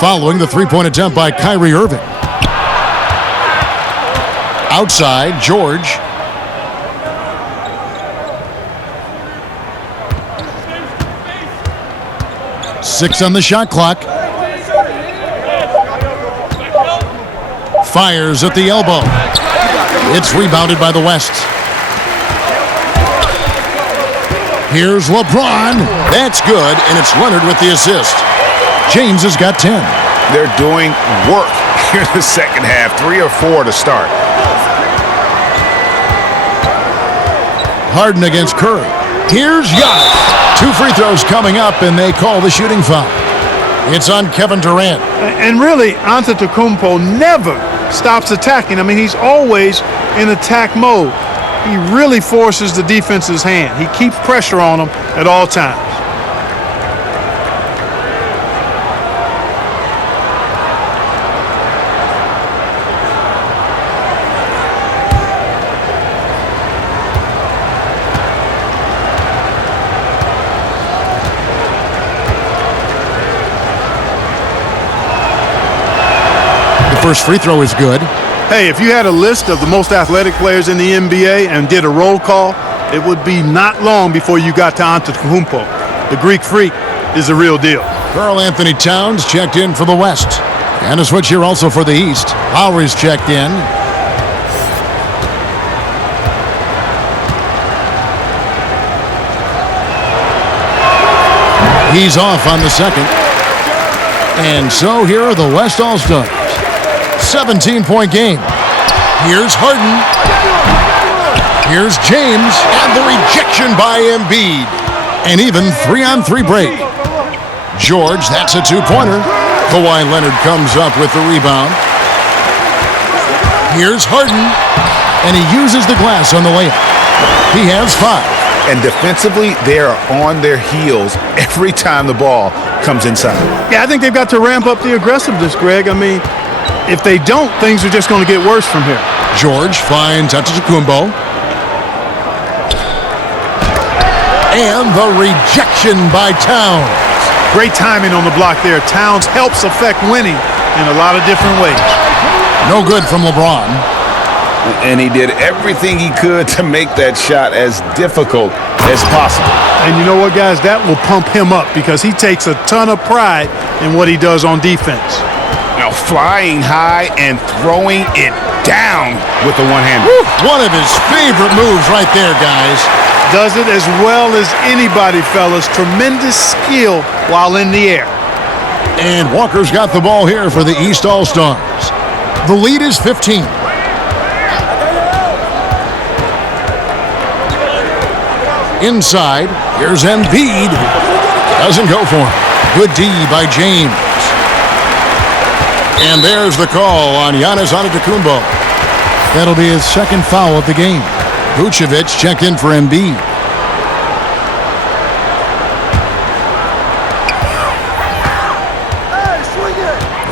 following the three-point attempt by Kyrie Irving. Outside, George. Six on the shot clock. Fires at the elbow. It's rebounded by the West. Here's LeBron. That's good, and it's Leonard with the assist. James has got 10. They're doing work here in the second half. 3 or 4 to start. Harden against Curry. Here's Giannis. 2 free throws coming up, and they call the shooting foul. It's on Kevin Durant. And really, Antetokounmpo never stops attacking. I mean, he's always in attack mode. He really forces the defense's hand. He keeps pressure on them at all times. First free throw is good. Hey, if you had a list of the most athletic players in the NBA and did a roll call, it would be not long before you got to Antetokounmpo. The Greek Freak is the real deal. Karl Anthony Towns checked in for the West. And a switch here also for the East. Lowry's checked in. He's off on the second. And so here are the West All-Stars. 17-point game. Here's Harden. Here's James. And the rejection by Embiid. An even 3-on-3 break. George, that's a 2-pointer. Kawhi Leonard comes up with the rebound. Here's Harden. And he uses the glass on the layup. He has 5. And defensively, they are on their heels every time the ball comes inside. Yeah, I think they've got to ramp up the aggressiveness, Greg. I mean, if they don't, things are just going to get worse from here. George finds Antetokounmpo. And the rejection by Towns. Great timing on the block there. Towns helps affect winning in a lot of different ways. No good from LeBron. And he did everything he could to make that shot as difficult as possible. And you know what, guys? That will pump him up because he takes a ton of pride in what he does on defense. Now flying high and throwing it down with the one-hander. One of his favorite moves right there, guys. Does it as well as anybody, fellas. Tremendous skill while in the air. And Walker's got the ball here for the East All-Stars. The lead is 15. Inside, here's Embiid. Doesn't go for him. Good D by James. And there's the call on Giannis Antetokounmpo. That'll be his second foul of the game. Vucevic checked in for Embiid.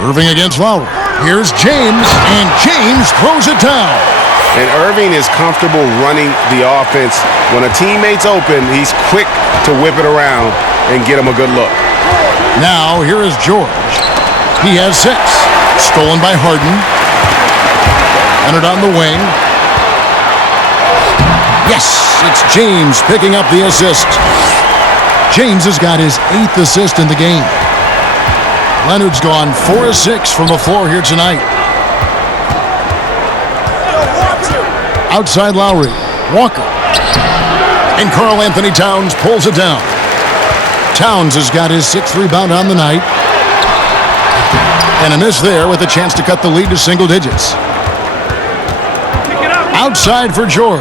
Irving against Lowrey. Here's James, and James throws it down. And Irving is comfortable running the offense. When a teammate's open, he's quick to whip it around and get him a good look. Now, here is George. He has 6. Stolen by Harden. Leonard on the wing. Yes, it's James picking up the assist. James has got his 8th assist in the game. Leonard's gone 4 of 6 from the floor here tonight. Outside Lowrey. Walker. And Karl Anthony Towns pulls it down. Towns has got his 6th rebound on the night. And a miss there with a chance to cut the lead to single digits. Outside for George.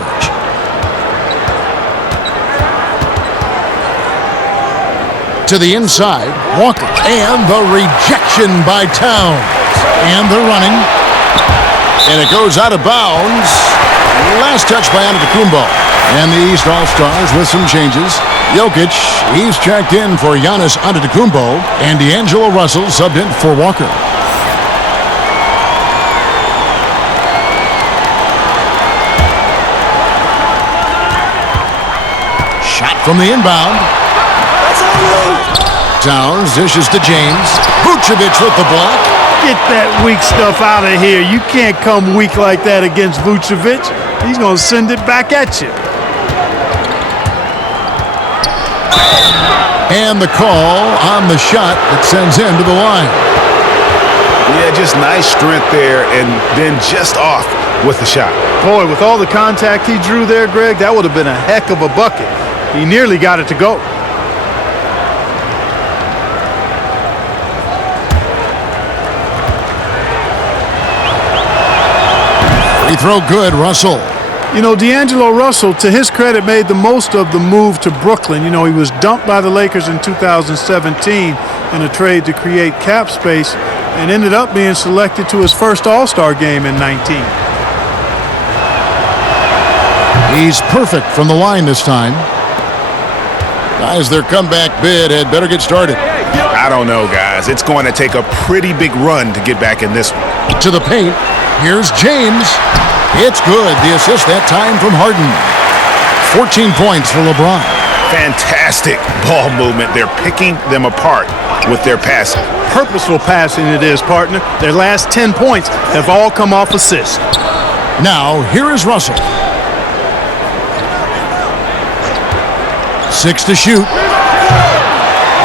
To the inside, Walker. And the rejection by Towns. And they're running. And it goes out of bounds. Last touch by Antetokounmpo. And the East All-Stars with some changes. Jokic, he's checked in for Giannis Antetokounmpo. And D'Angelo Russell subbed in for Walker. Shot from the inbound. Towns dishes to James. Vucevic with the block. Get that weak stuff out of here. You can't come weak like that against Vucevic. He's going to send it back at you. And the call on the shot that sends him to the line. Yeah, just nice strength there and then just off with the shot. Boy, with all the contact he drew there, Greg, that would have been a heck of a bucket. He nearly got it to go. Free throw good, Russell. You know, D'Angelo Russell, to his credit, made the most of the move to Brooklyn. You know, he was dumped by the Lakers in 2017 in a trade to create cap space and ended up being selected to his first All-Star game in 19. He's perfect from the line this time. Guys, their comeback bid had better get started. I don't know, guys. It's going to take a pretty big run to get back in this one. To the paint. Here's James. It's good. The assist that time from Harden. 14 points for LeBron. Fantastic ball movement. They're picking them apart with their passing. Purposeful passing it is, partner. Their last 10 points have all come off assists. Now, here is Russell. 6 to shoot.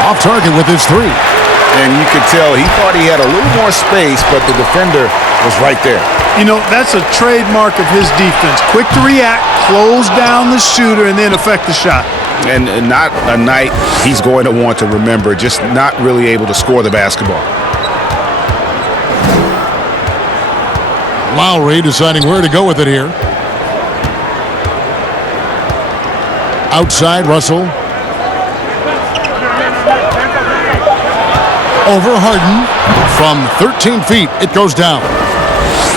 Off target with his 3. And you could tell he thought he had a little more space, but the defender was right there. You know, that's a trademark of his defense. Quick to react, close down the shooter, and then affect the shot. And not a night he's going to want to remember, just not really able to score the basketball. Lowrey deciding where to go with it here. Outside, Russell. Over Harden. From 13 feet, it goes down.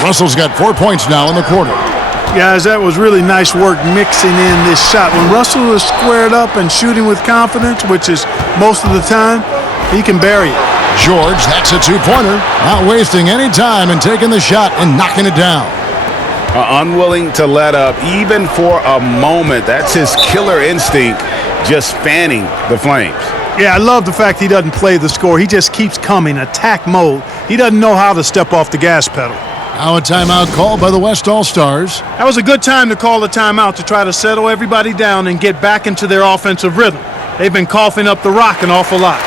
Russell's got 4 points now in the quarter. Guys, that was really nice work mixing in this shot. When Russell is squared up and shooting with confidence, which is most of the time, he can bury it. George, that's a 2-pointer. Not wasting any time and taking the shot and knocking it down. Unwilling to let up even for a moment. That's his killer instinct, just fanning the flames. Yeah, I love the fact he doesn't play the score. He just keeps coming, attack mode. He doesn't know how to step off the gas pedal. Now a timeout called by the West All-Stars. That was a good time to call the timeout to try to settle everybody down and get back into their offensive rhythm. They've been coughing up the rock an awful lot.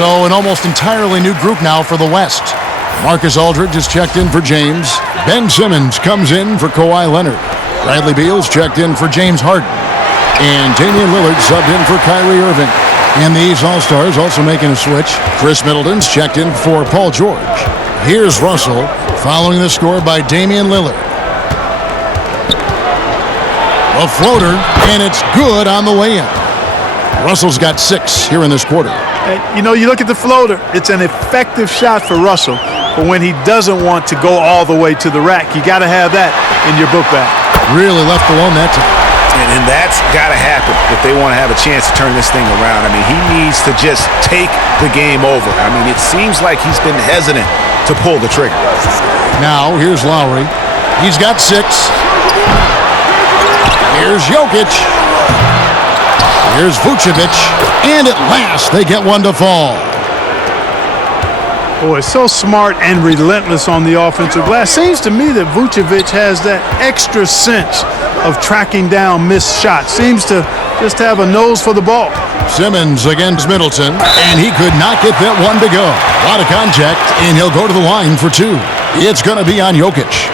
So an almost entirely new group now for the West. Marcus Aldridge is checked in for James. Ben Simmons comes in for Kawhi Leonard. Bradley Beal's checked in for James Harden. And Damian Lillard subbed in for Kyrie Irving. And these All-Stars also making a switch. Chris Middleton's checked in for Paul George. Here's Russell following the score by Damian Lillard. A floater, and it's good on the way in. Russell's got 6 here in this quarter. You know, you look at the floater, it's an effective shot for Russell, but when he doesn't want to go all the way to the rack, you got to have that in your book bag. Really left alone that time. And that's got to happen if they want to have a chance to turn this thing around. I mean, he needs to just take the game over. I mean, it seems like he's been hesitant to pull the trigger. Now, here's Lowrey. He's got 6. Here's Jokic. Here's Vucevic. And at last, they get one to fall. Boy, so smart and relentless on the offensive glass. Seems to me that Vucevic has that extra sense of tracking down missed shots. Seems to just have a nose for the ball. Simmons against Middleton, and he could not get that one to go. A lot of contact, and he'll go to the line for 2. It's going to be on Jokic.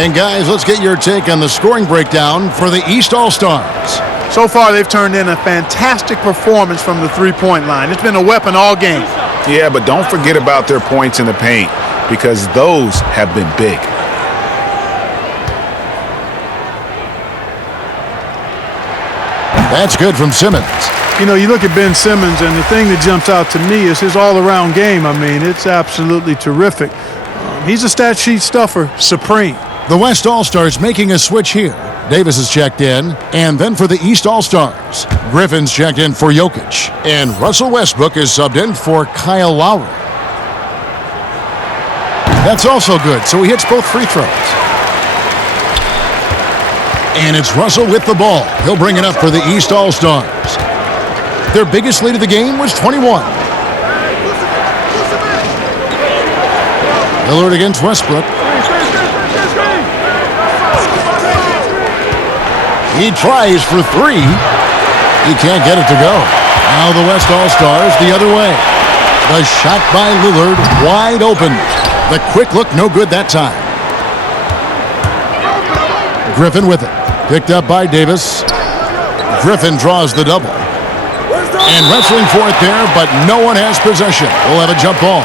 And guys, let's get your take on the scoring breakdown for the East All-Stars. So far, they've turned in a fantastic performance from the three-point line. It's been a weapon all game. Yeah, but don't forget about their points in the paint, because those have been big. That's good from Simmons. You know, you look at Ben Simmons, and the thing that jumps out to me is his all-around game. I mean, it's absolutely terrific. He's a stat sheet stuffer, supreme. The West All-Stars making a switch here. Davis is checked in, and then for the East All-Stars, Griffin's checked in for Jokic, and Russell Westbrook is subbed in for Kyle Lowrey. That's also good, so he hits both free throws. And it's Russell with the ball. He'll bring it up for the East All-Stars. Their biggest lead of the game was 21. Lillard against Westbrook. He tries for 3. He can't get it to go. Now the West All-Stars the other way. The shot by Lillard wide open. The quick look no good that time. Griffin with it. Picked up by Davis. Griffin draws the double. And wrestling for it there, but no one has possession. We'll have a jump ball.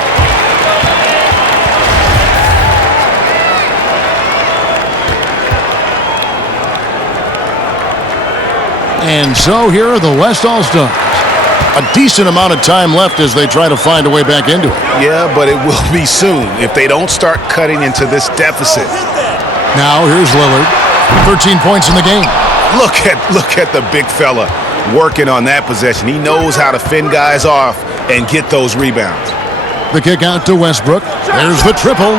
And so here are the West All-Stars. A decent amount of time left as they try to find a way back into it. Yeah, but it will be soon if they don't start cutting into this deficit. Now here's Lillard. 13 points in the game. Look at the big fella working on that possession. He knows how to fend guys off and get those rebounds. The kick out to Westbrook. There's the triple.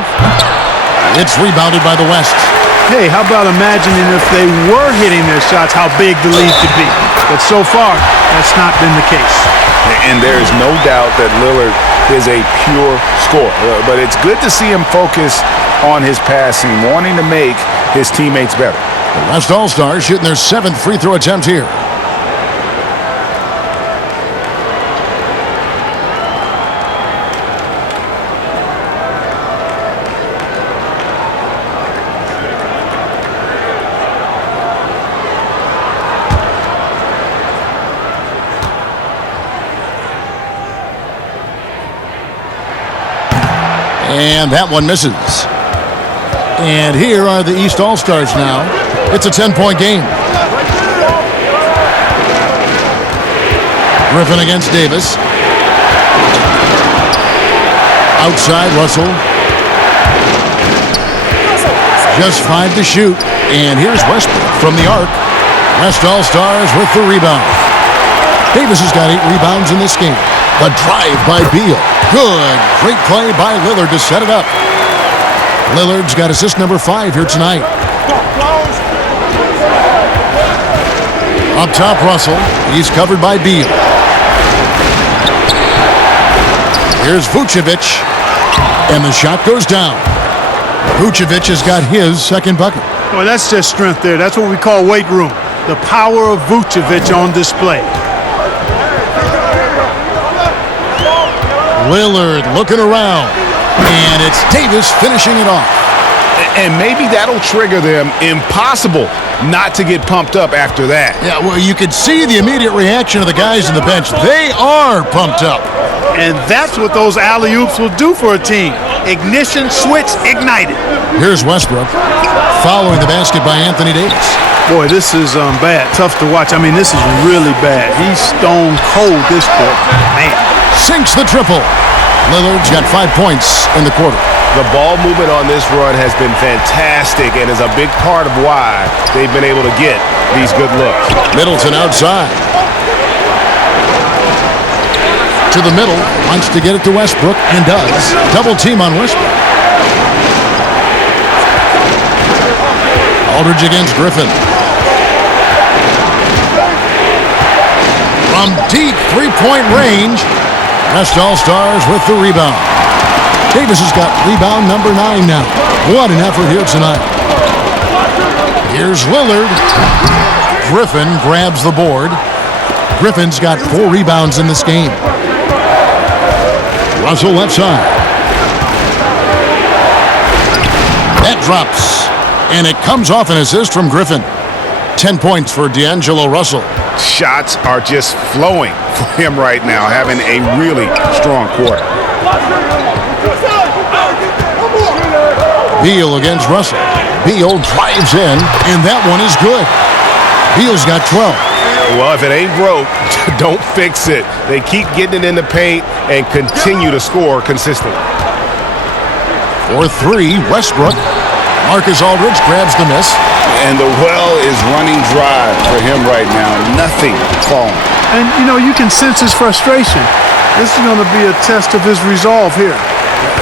It's rebounded by the West. Hey, how about imagining if they were hitting their shots, how big the lead could be. But so far, that's not been the case. And there's no doubt that Lillard is a pure scorer. But it's good to see him focus on his passing, wanting to make his teammates better. The West All-Stars shooting their 7th free throw attempt here. And that one misses. And here are the East All-Stars now. It's a 10-point game. Griffin against Davis. Outside Russell. Just 5 to shoot. And here's Westbrook from the arc. West All-Stars with the rebound. Davis has got 8 rebounds in this game. The drive by Beal. Good. Great play by Lillard to set it up. Lillard's got assist number 5 here tonight. Up top, Russell. He's covered by Beal. Here's Vucevic. And the shot goes down. Vucevic has got his second bucket. Boy, that's just strength there. That's what we call weight room. The power of Vucevic on display. Lillard looking around, and it's Davis finishing it off. And maybe that'll trigger them. Impossible not to get pumped up after that. Yeah, well, you could see the immediate reaction of the guys on the bench. They are pumped up. And that's what those alley-oops will do for a team. Ignition, switch, ignited. Here's Westbrook following the basket by Anthony Davis. Boy, this is bad. Tough to watch. I mean, this is really bad. He's stone cold this quarter. Man. Sinks the triple. Lillard's got 5 points in the quarter. The ball movement on this run has been fantastic and is a big part of why they've been able to get these good looks. Middleton outside. To the middle, wants to get it to Westbrook, and does. Double team on Westbrook. Aldridge against Griffin. From deep three-point range, West All-Stars with the rebound. Davis has got rebound number 9 now. What an effort here tonight. Here's Lillard. Griffin grabs the board. Griffin's got 4 rebounds in this game. Russell left side. That drops. And it comes off an assist from Griffin. 10 points for D'Angelo Russell. Shots are just flowing for him right now, having a really strong quarter. Beal against Russell. Beal drives in, and that one is good. Beal's got 12. Well, if it ain't broke, don't fix it. They keep getting it in the paint and continue to score consistently. For 3, Westbrook. Marcus Aldridge grabs the miss. And the well is running dry for him right now. Nothing falling. And, you can sense his frustration. This is going to be a test of his resolve here.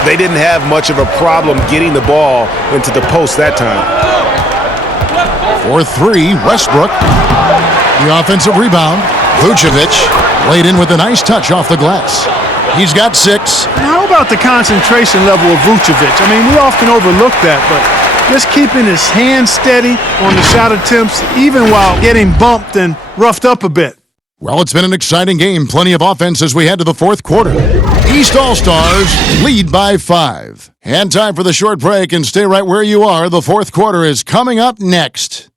They didn't have much of a problem getting the ball into the post that time. For 3, Westbrook. The offensive rebound. Vucevic laid in with a nice touch off the glass. He's got 6. How about the concentration level of Vucevic? I mean, we often overlook that, but just keeping his hands steady on the shot attempts, even while getting bumped and roughed up a bit. Well, it's been an exciting game. Plenty of offense as we head to the 4th quarter. East All-Stars lead by 5. And time for the short break, and stay right where you are. The 4th quarter is coming up next.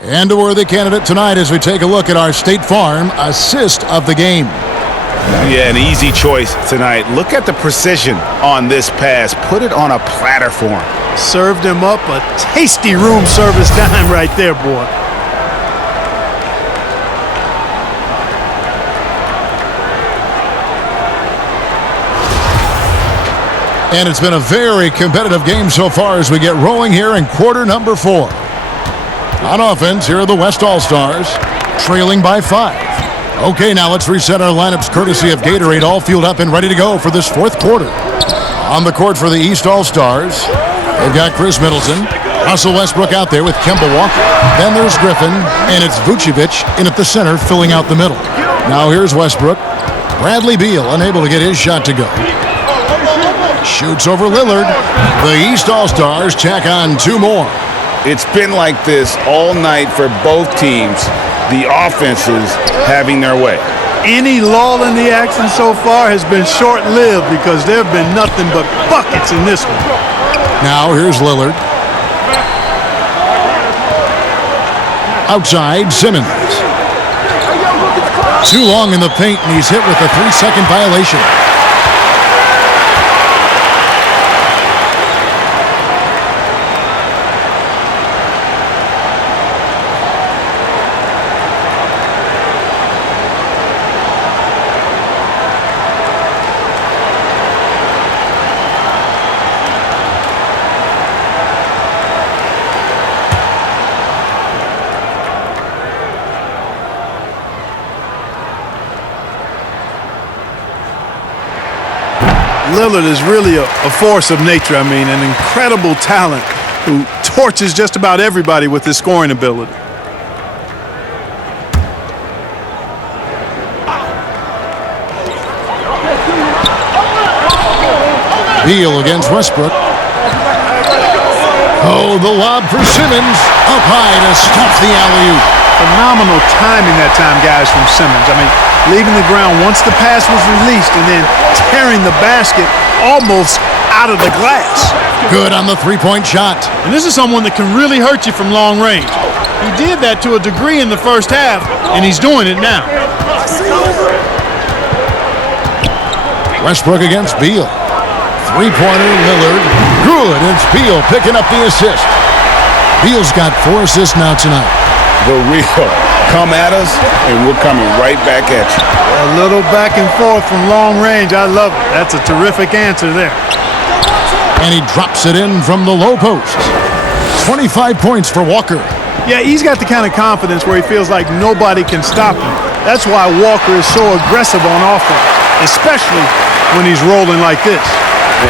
And a worthy candidate tonight as we take a look at our State Farm assist of the game. Yeah, an easy choice tonight. Look at the precision on this pass. Put it on a platter for him. Served him up a tasty room service dime right there, boy. And it's been a very competitive game so far as we get rolling here in quarter number 4. On offense, here are the West All-Stars, trailing by 5. Okay, now let's reset our lineups courtesy of Gatorade, all fueled up and ready to go for this 4th quarter. On the court for the East All-Stars, they've got Chris Middleton, Russell Westbrook out there with Kemba Walker. Then there's Griffin, and it's Vucevic in at the center, filling out the middle. Now here's Westbrook. Bradley Beal unable to get his shot to go. Shoots over Lillard. The East All-Stars tack on 2 more. It's been like this all night for both teams. The offenses having their way. Any lull in the action so far has been short-lived because there have been nothing but buckets in this one. Now here's Lillard. Outside, Simmons. Too long in the paint, and he's hit with a 3-second violation. Lillard is really a force of nature. I mean, an incredible talent who torches just about everybody with his scoring ability. Beal against Westbrook. Oh, the lob for Simmons. Up high to stuff the alley-oop. Phenomenal timing that time, guys, from Simmons. I mean, leaving the ground once the pass was released and then tearing the basket almost out of the glass. Good on the three-point shot. And this is someone that can really hurt you from long range. He did that to a degree in the first half, and he's doing it now. Westbrook against Beal. Three-pointer, Lillard. Good. It's Beal picking up the assist. Beal's got 4 assists now tonight. The real. Come at us, and we're coming right back at you. A little back and forth from long range. I love it. That's a terrific answer there. And he drops it in from the low post. 25 points for Walker. Yeah, he's got the kind of confidence where he feels like nobody can stop him. That's why Walker is so aggressive on offense, especially when he's rolling like this.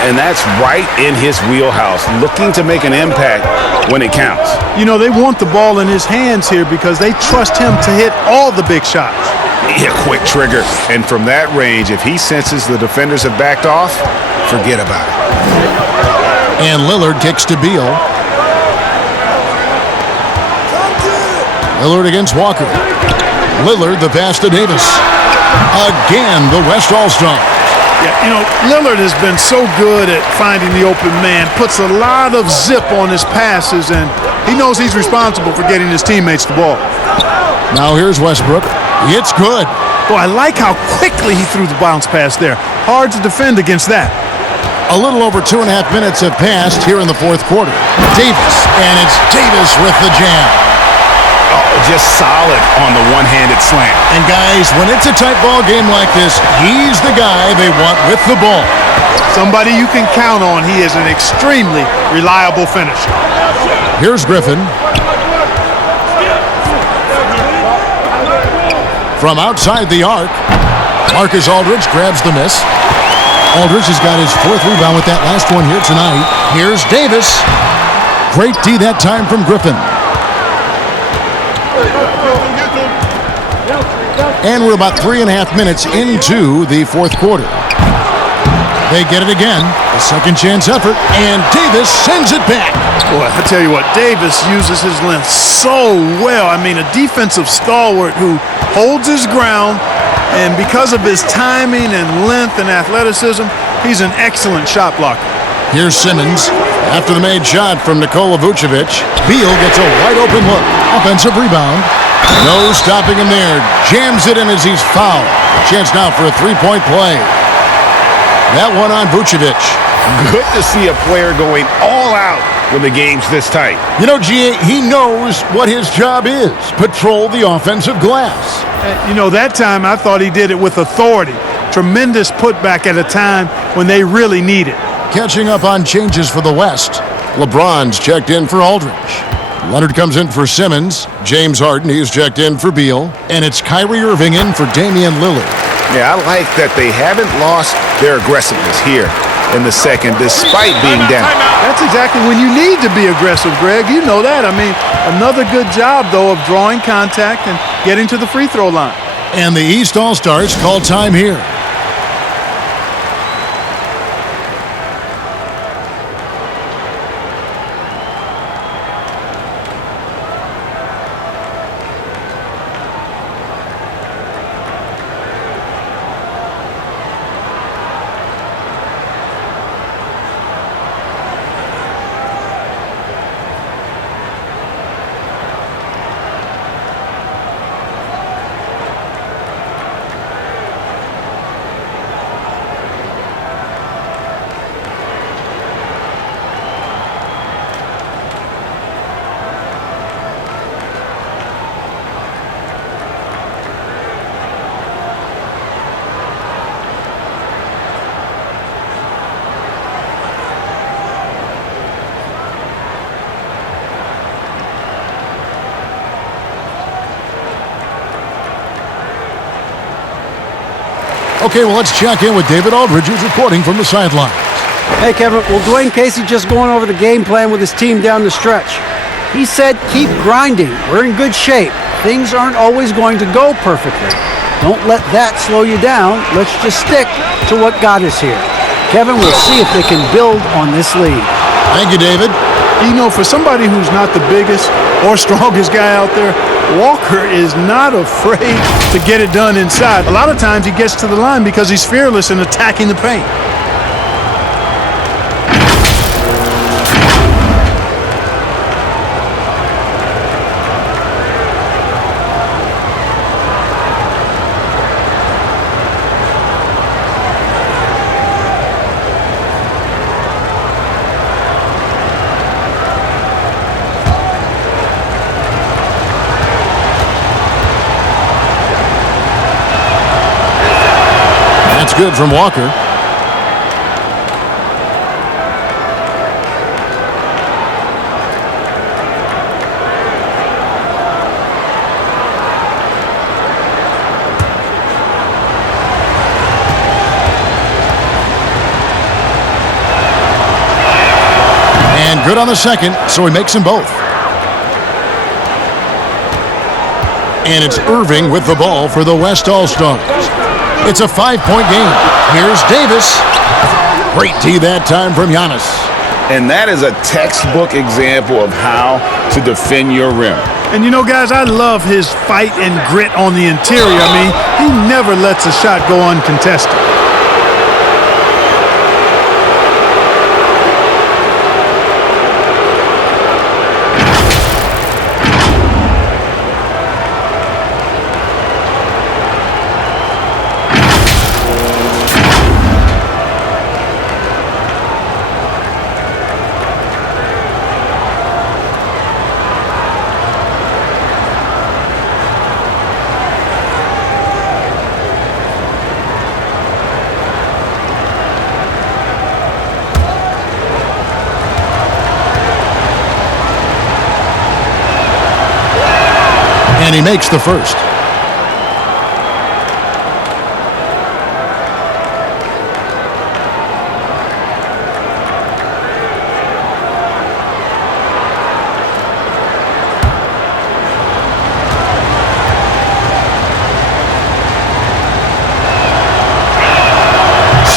And that's right in his wheelhouse, looking to make an impact when it counts. You know, they want the ball in his hands here because they trust him to hit all the big shots. A quick trigger. And from that range, if he senses the defenders have backed off, forget about it. And Lillard kicks to Beal. Lillard against Walker. Lillard, the pass to Davis. Again, the West All-Star. Yeah, you know, Lillard has been so good at finding the open man, puts a lot of zip on his passes, and he knows he's responsible for getting his teammates the ball. Now here's Westbrook. It's good. Boy, I like how quickly he threw the bounce pass there. Hard to defend against that. A little over 2.5 minutes have passed here in the fourth quarter. Davis, and it's Davis with the jam. Oh, just solid on the one-handed slam. And guys, when it's a tight ball game like this, he's the guy they want with the ball. Somebody you can count on. He is an extremely reliable finisher. Here's Griffin. From outside the arc, Marcus Aldridge grabs the miss. Aldridge has got his 4th rebound with that last one here tonight. Here's Davis. Great D that time from Griffin. And we're about 3.5 minutes into the fourth quarter. They get it again. A second chance effort, and Davis sends it back. Boy, I tell you what, Davis uses his length so well. I mean, a defensive stalwart who holds his ground, and because of his timing and length and athleticism, he's an excellent shot blocker. Here's Simmons. After the made shot from Nikola Vucevic, Beal gets a wide-open look. Offensive rebound. No stopping him there. Jams it in as he's fouled. Chance now for a three-point play. That one on Vucevic. Good to see a player going all out when the game's this tight. You know, G.A., he knows what his job is. Patrol the offensive glass. You know, that time I thought he did it with authority. Tremendous putback at a time when they really need it. Catching up on changes for the West. LeBron's checked in for Aldridge. Leonard comes in for Simmons. James Harden, he's checked in for Beal. And it's Kyrie Irving in for Damian Lillard. Yeah, I like that they haven't lost their aggressiveness here in the second, despite being down. That's exactly when you need to be aggressive, Greg. You know that. I mean, another good job, though, of drawing contact and getting to the free throw line. And the East All-Stars call time here. Okay, well, let's check in with David Aldridge, who's reporting from the sidelines. Hey, Kevin. Well, Dwayne Casey just going over the game plan with his team down the stretch. He said, keep grinding. We're in good shape. Things aren't always going to go perfectly. Don't let that slow you down. Let's just stick to what got us here. Kevin, we'll see if they can build on this lead. Thank you, David. You know, for somebody who's not the biggest or strongest guy out there, Walker is not afraid to get it done inside. A lot of times he gets to the line because he's fearless in attacking the paint. Good from Walker. And good on the second, so he makes them both. And it's Irving with the ball for the West All-Stars. It's a 5-point game. Here's Davis. Great D that time from Giannis. And that is a textbook example of how to defend your rim. And you know, guys, I love his fight and grit on the interior. I mean, he never lets a shot go uncontested. And he makes the first.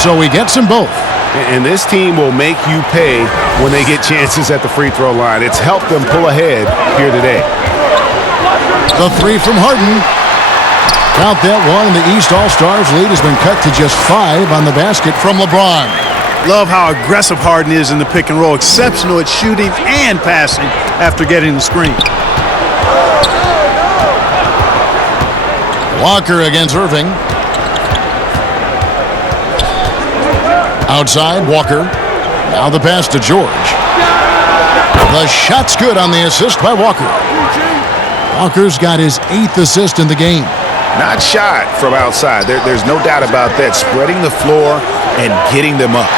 So he gets them both. And this team will make you pay when they get chances at the free throw line. It's helped them pull ahead here today. The three from Harden. Count that one, and the East All-Stars lead has been cut to just 5 on the basket from LeBron. Love how aggressive Harden is in the pick and roll. Exceptional at shooting and passing after getting the screen. Walker against Irving. Outside, Walker. Now the pass to George. The shot's good on the assist by Walker. Walker's got his 8th assist in the game. Not shot from outside. There's no doubt about that. Spreading the floor and getting them up.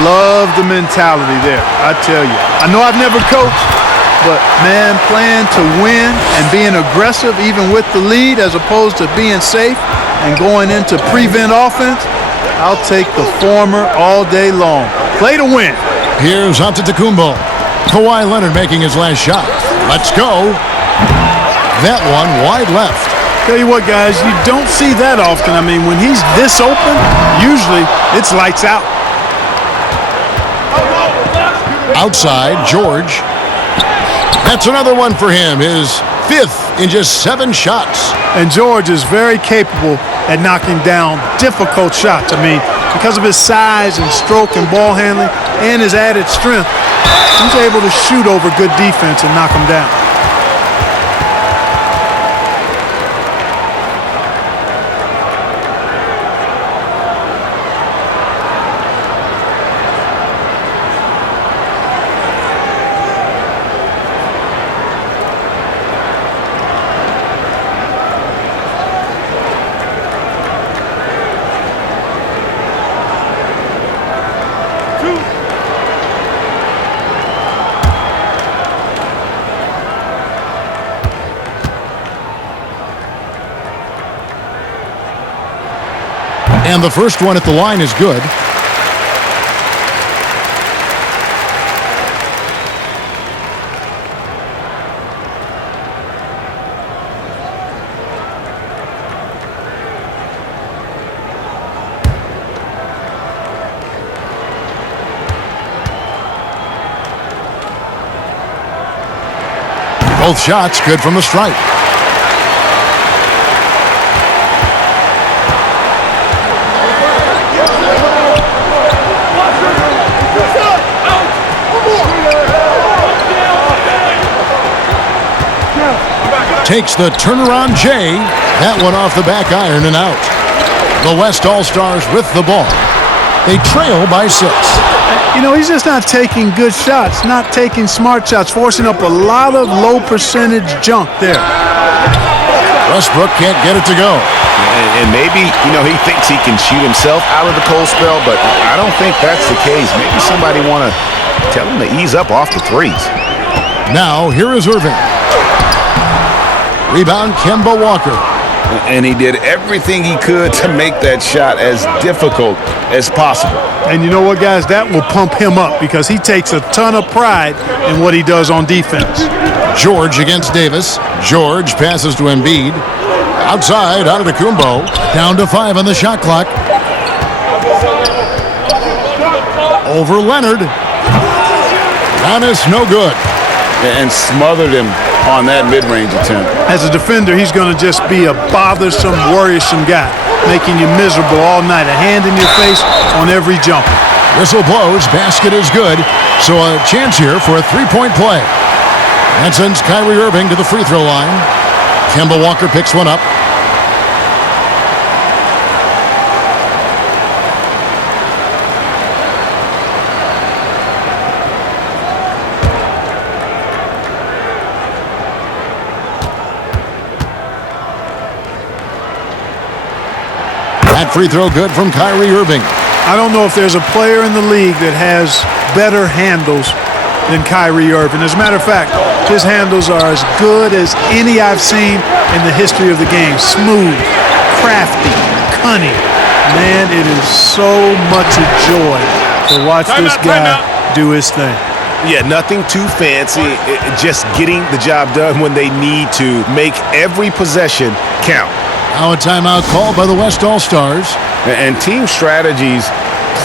Love the mentality there, I tell you. I know I've never coached, but, man, playing to win and being aggressive even with the lead as opposed to being safe and going into prevent offense, I'll take the former all day long. Play to win. Here's Antetokounmpo. Kawhi Leonard making his last shot. Let's go. That one wide left. Tell you what, guys, you don't see that often. I mean, when he's this open, usually it's lights out. Outside, George. That's another one for him. His 5th in just 7 shots. And George is very capable at knocking down difficult shots. I mean, because of his size and stroke and ball handling and his added strength, he's able to shoot over good defense and knock them down. And the first one at the line is good. Both shots good from the stripe. Takes the turnaround J. That one off the back iron and out. The West All-Stars with the ball. They trail by 6. You know, he's just not taking good shots, not taking smart shots, forcing up a lot of low percentage junk there. Westbrook can't get it to go. And maybe, you know, he thinks he can shoot himself out of the cold spell, but I don't think that's the case. Maybe somebody want to tell him to ease up off the threes. Now, here is Irving. Rebound, Kemba Walker. And he did everything he could to make that shot as difficult as possible. And you know what, guys? That will pump him up because he takes a ton of pride in what he does on defense. George against Davis. George passes to Embiid. Outside, Antetokounmpo. Down to 5 on the shot clock. Over Leonard. Giannis, no good. And smothered him on that mid-range attempt. As a defender, he's going to just be a bothersome, worrisome guy, making you miserable all night, a hand in your face on every jumper. Whistle blows, basket is good, so a chance here for a three-point play. That sends Kyrie Irving to the free throw line. Kemba Walker picks one up. That free throw good from Kyrie Irving. I don't know if there's a player in the league that has better handles than Kyrie Irving. As a matter of fact, his handles are as good as any I've seen in the history of the game. Smooth, crafty, cunning. Man, it is so much a joy to watch this guy do his thing. Yeah, nothing too fancy, just getting the job done when they need to. Make every possession count. Now a timeout called by the West All-Stars. And team strategies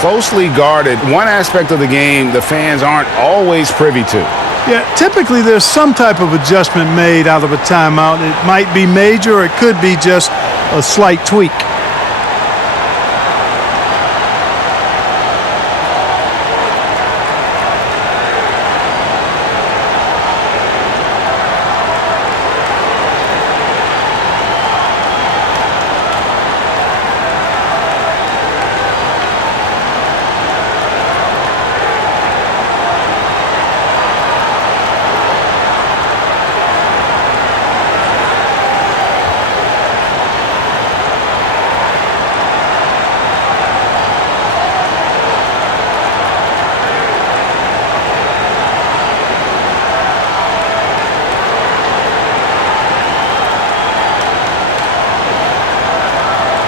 closely guarded. One aspect of the game the fans aren't always privy to. Yeah, typically there's some type of adjustment made out of a timeout. It might be major or it could be just a slight tweak.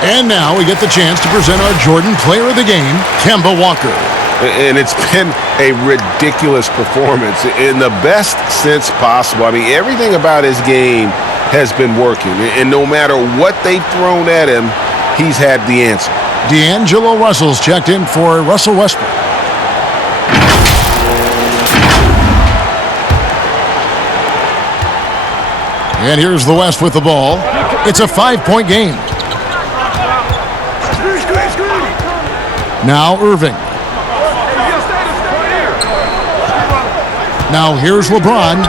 And now we get the chance to present our Jordan Player of the Game, Kemba Walker. And it's been a ridiculous performance in the best sense possible. I mean, everything about his game has been working. And no matter what they've thrown at him, he's had the answer. D'Angelo Russell's checked in for Russell Westbrook. And here's the West with the ball. It's a 5-point game. Now Irving. Now here's LeBron.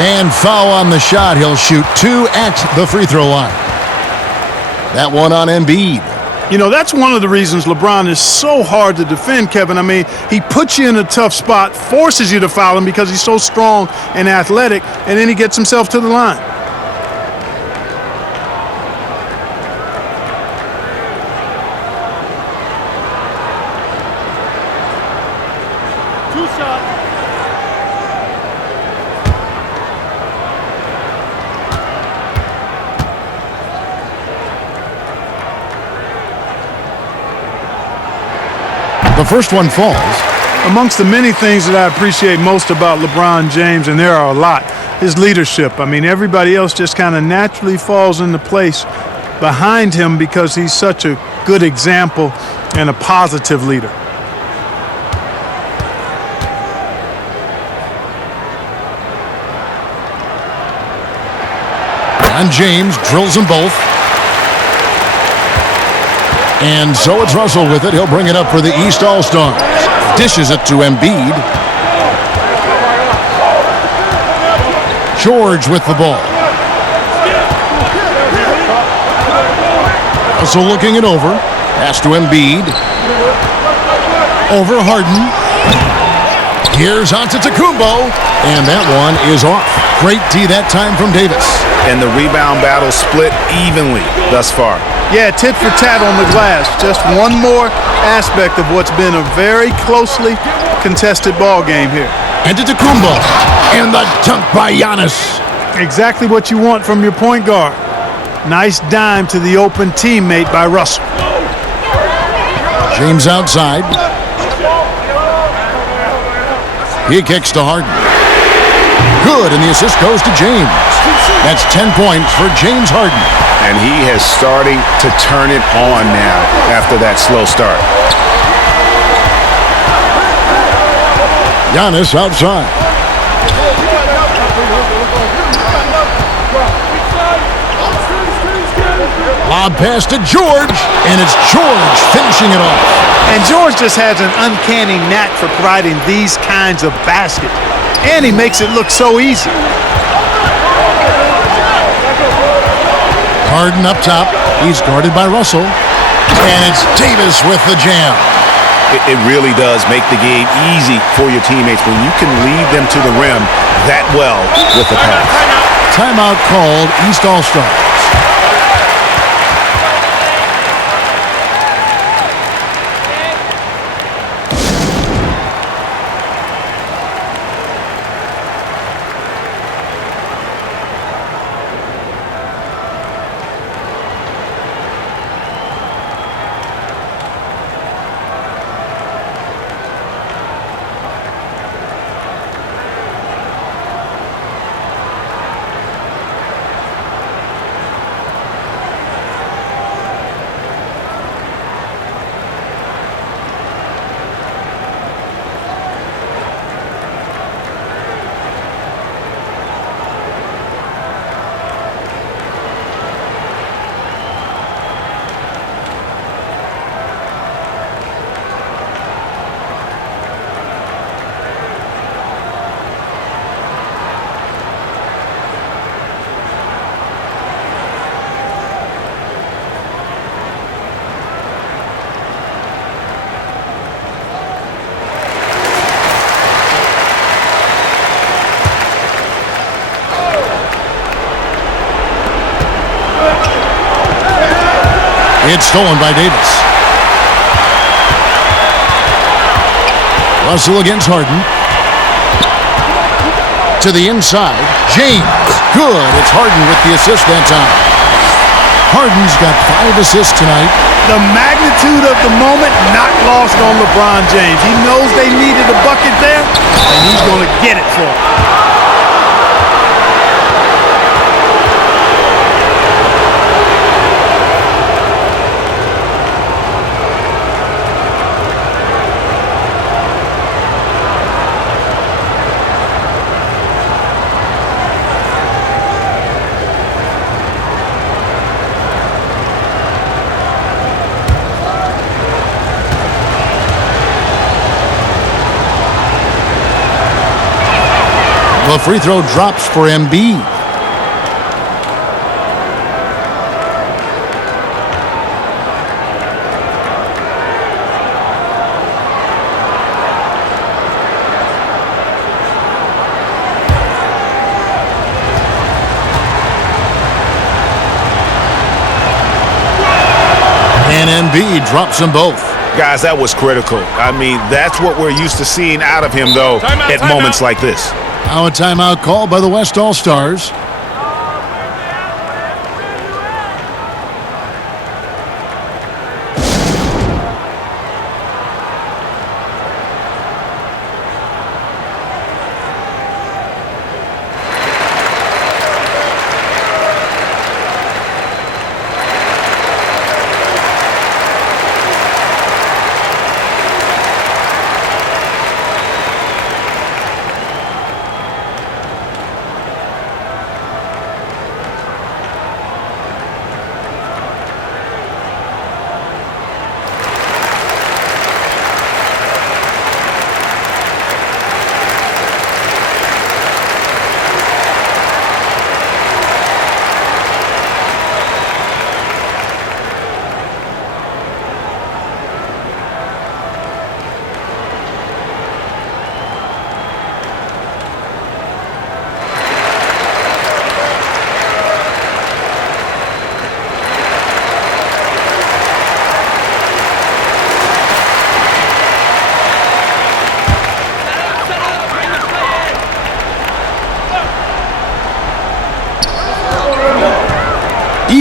And foul on the shot. He'll shoot 2 at the free throw line. That one on Embiid. You know, that's one of the reasons LeBron is so hard to defend, Kevin. I mean, he puts you in a tough spot, forces you to foul him because he's so strong and athletic, and then he gets himself to the line. The first one falls. Amongst the many things that I appreciate most about LeBron James, and there are a lot, his leadership. I mean, everybody else just kind of naturally falls into place behind him because he's such a good example and a positive leader. And James drills them both. And so it's Russell with it. He'll bring it up for the East All-Stars. Dishes it to Embiid. George with the ball. Russell looking it over. Pass to Embiid. Over Harden. Here's Antetokounmpo. And that one is off. Great D that time from Davis. And the rebound battle split evenly thus far. Yeah, tit for tat on the glass. Just one more aspect of what's been a very closely contested ball game here. Antetokounmpo. And the dunk by Giannis. Exactly what you want from your point guard. Nice dime to the open teammate by Russell. James outside. He kicks to Harden. Good, and the assist goes to James. That's 10 points for James Harden. And he is starting to turn it on now after that slow start. Giannis outside. Lob pass to George, and it's George finishing it off. And George just has an uncanny knack for providing these kinds of baskets. And he makes it look so easy. Harden up top. He's guarded by Russell. And it's Davis with the jam. It really does make the game easy for your teammates when you can lead them to the rim that well with the pass. Timeout called, East All-Stars. It's stolen by Davis. Russell against Harden. To the inside. James. Good. It's Harden with the assist that time. Harden's got 5 assists tonight. The magnitude of the moment not lost on LeBron James. He knows they needed a bucket there, and he's going to get it for them. The free throw drops for Embiid. And Embiid drops them both. Guys, that was critical. I mean, that's what we're used to seeing out of him, though, at moments like this. Now a timeout called by the West All-Stars.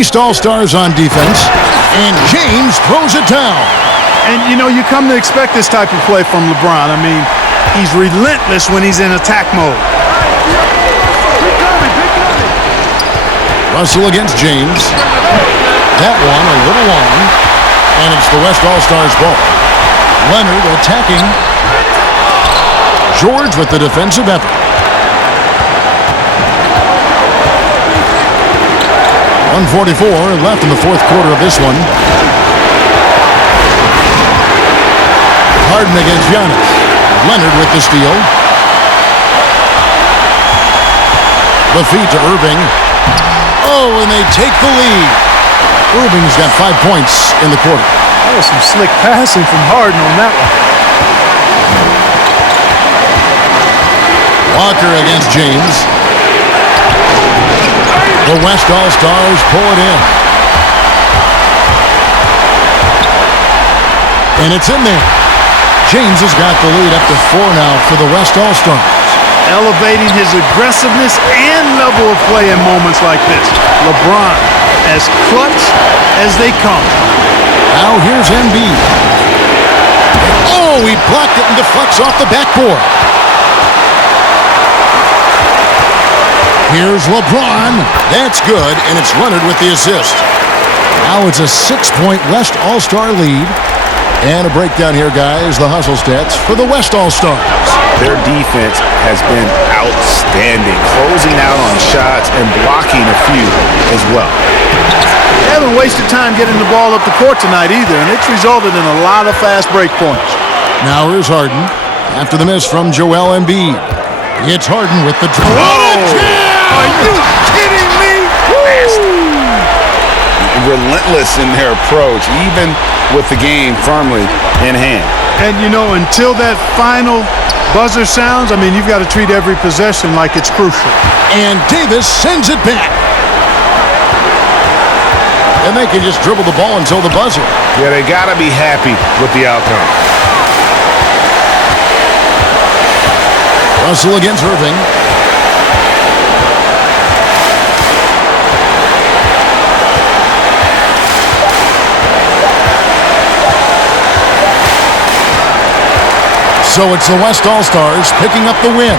East All-Stars on defense, and James throws it down. And, you know, you come to expect this type of play from LeBron. I mean, he's relentless when he's in attack mode. Russell against James. That one a little long, and it's the West All-Stars ball. Leonard attacking. George with the defensive effort. 1:44 left in the fourth quarter of this one. Harden against Giannis. Leonard with the steal. The feed to Irving. Oh, and they take the lead. Irving's got 5 points in the quarter. That was some slick passing from Harden on that one. Walker against James. The West All-Stars pull it in. And it's in there. James has got the lead up to 4 now for the West All-Stars. Elevating his aggressiveness and level of play in moments like this. LeBron, as clutch as they come. Now here's Embiid. Oh, he blocked it and deflects off the backboard. Here's LeBron. That's good, and it's Leonard with the assist. Now it's a 6-point West All-Star lead. And a breakdown here, guys, the hustle stats for the West All-Stars. Their defense has been outstanding, closing out on shots and blocking a few as well. They haven't wasted time getting the ball up the court tonight either, and it's resulted in a lot of fast break points. Now here's Harden after the miss from Joel Embiid. It's Harden with the draw. Are you kidding me? Relentless in their approach, even with the game firmly in hand. And, you know, until that final buzzer sounds, I mean, you've got to treat every possession like it's crucial. And Davis sends it back. And they can just dribble the ball until the buzzer. Yeah, they got to be happy with the outcome. Russell against Irving. So it's the West All-Stars picking up the win.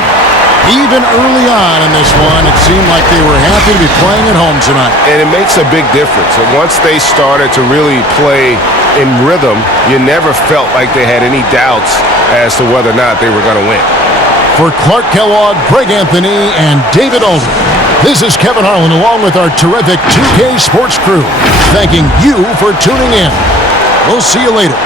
Even early on in this one, it seemed like they were happy to be playing at home tonight. And it makes a big difference. And once they started to really play in rhythm, you never felt like they had any doubts as to whether or not they were going to win. For Clark Kellogg, Greg Anthony, and David Olden, this is Kevin Harlan along with our terrific 2K Sports crew, thanking you for tuning in. We'll see you later.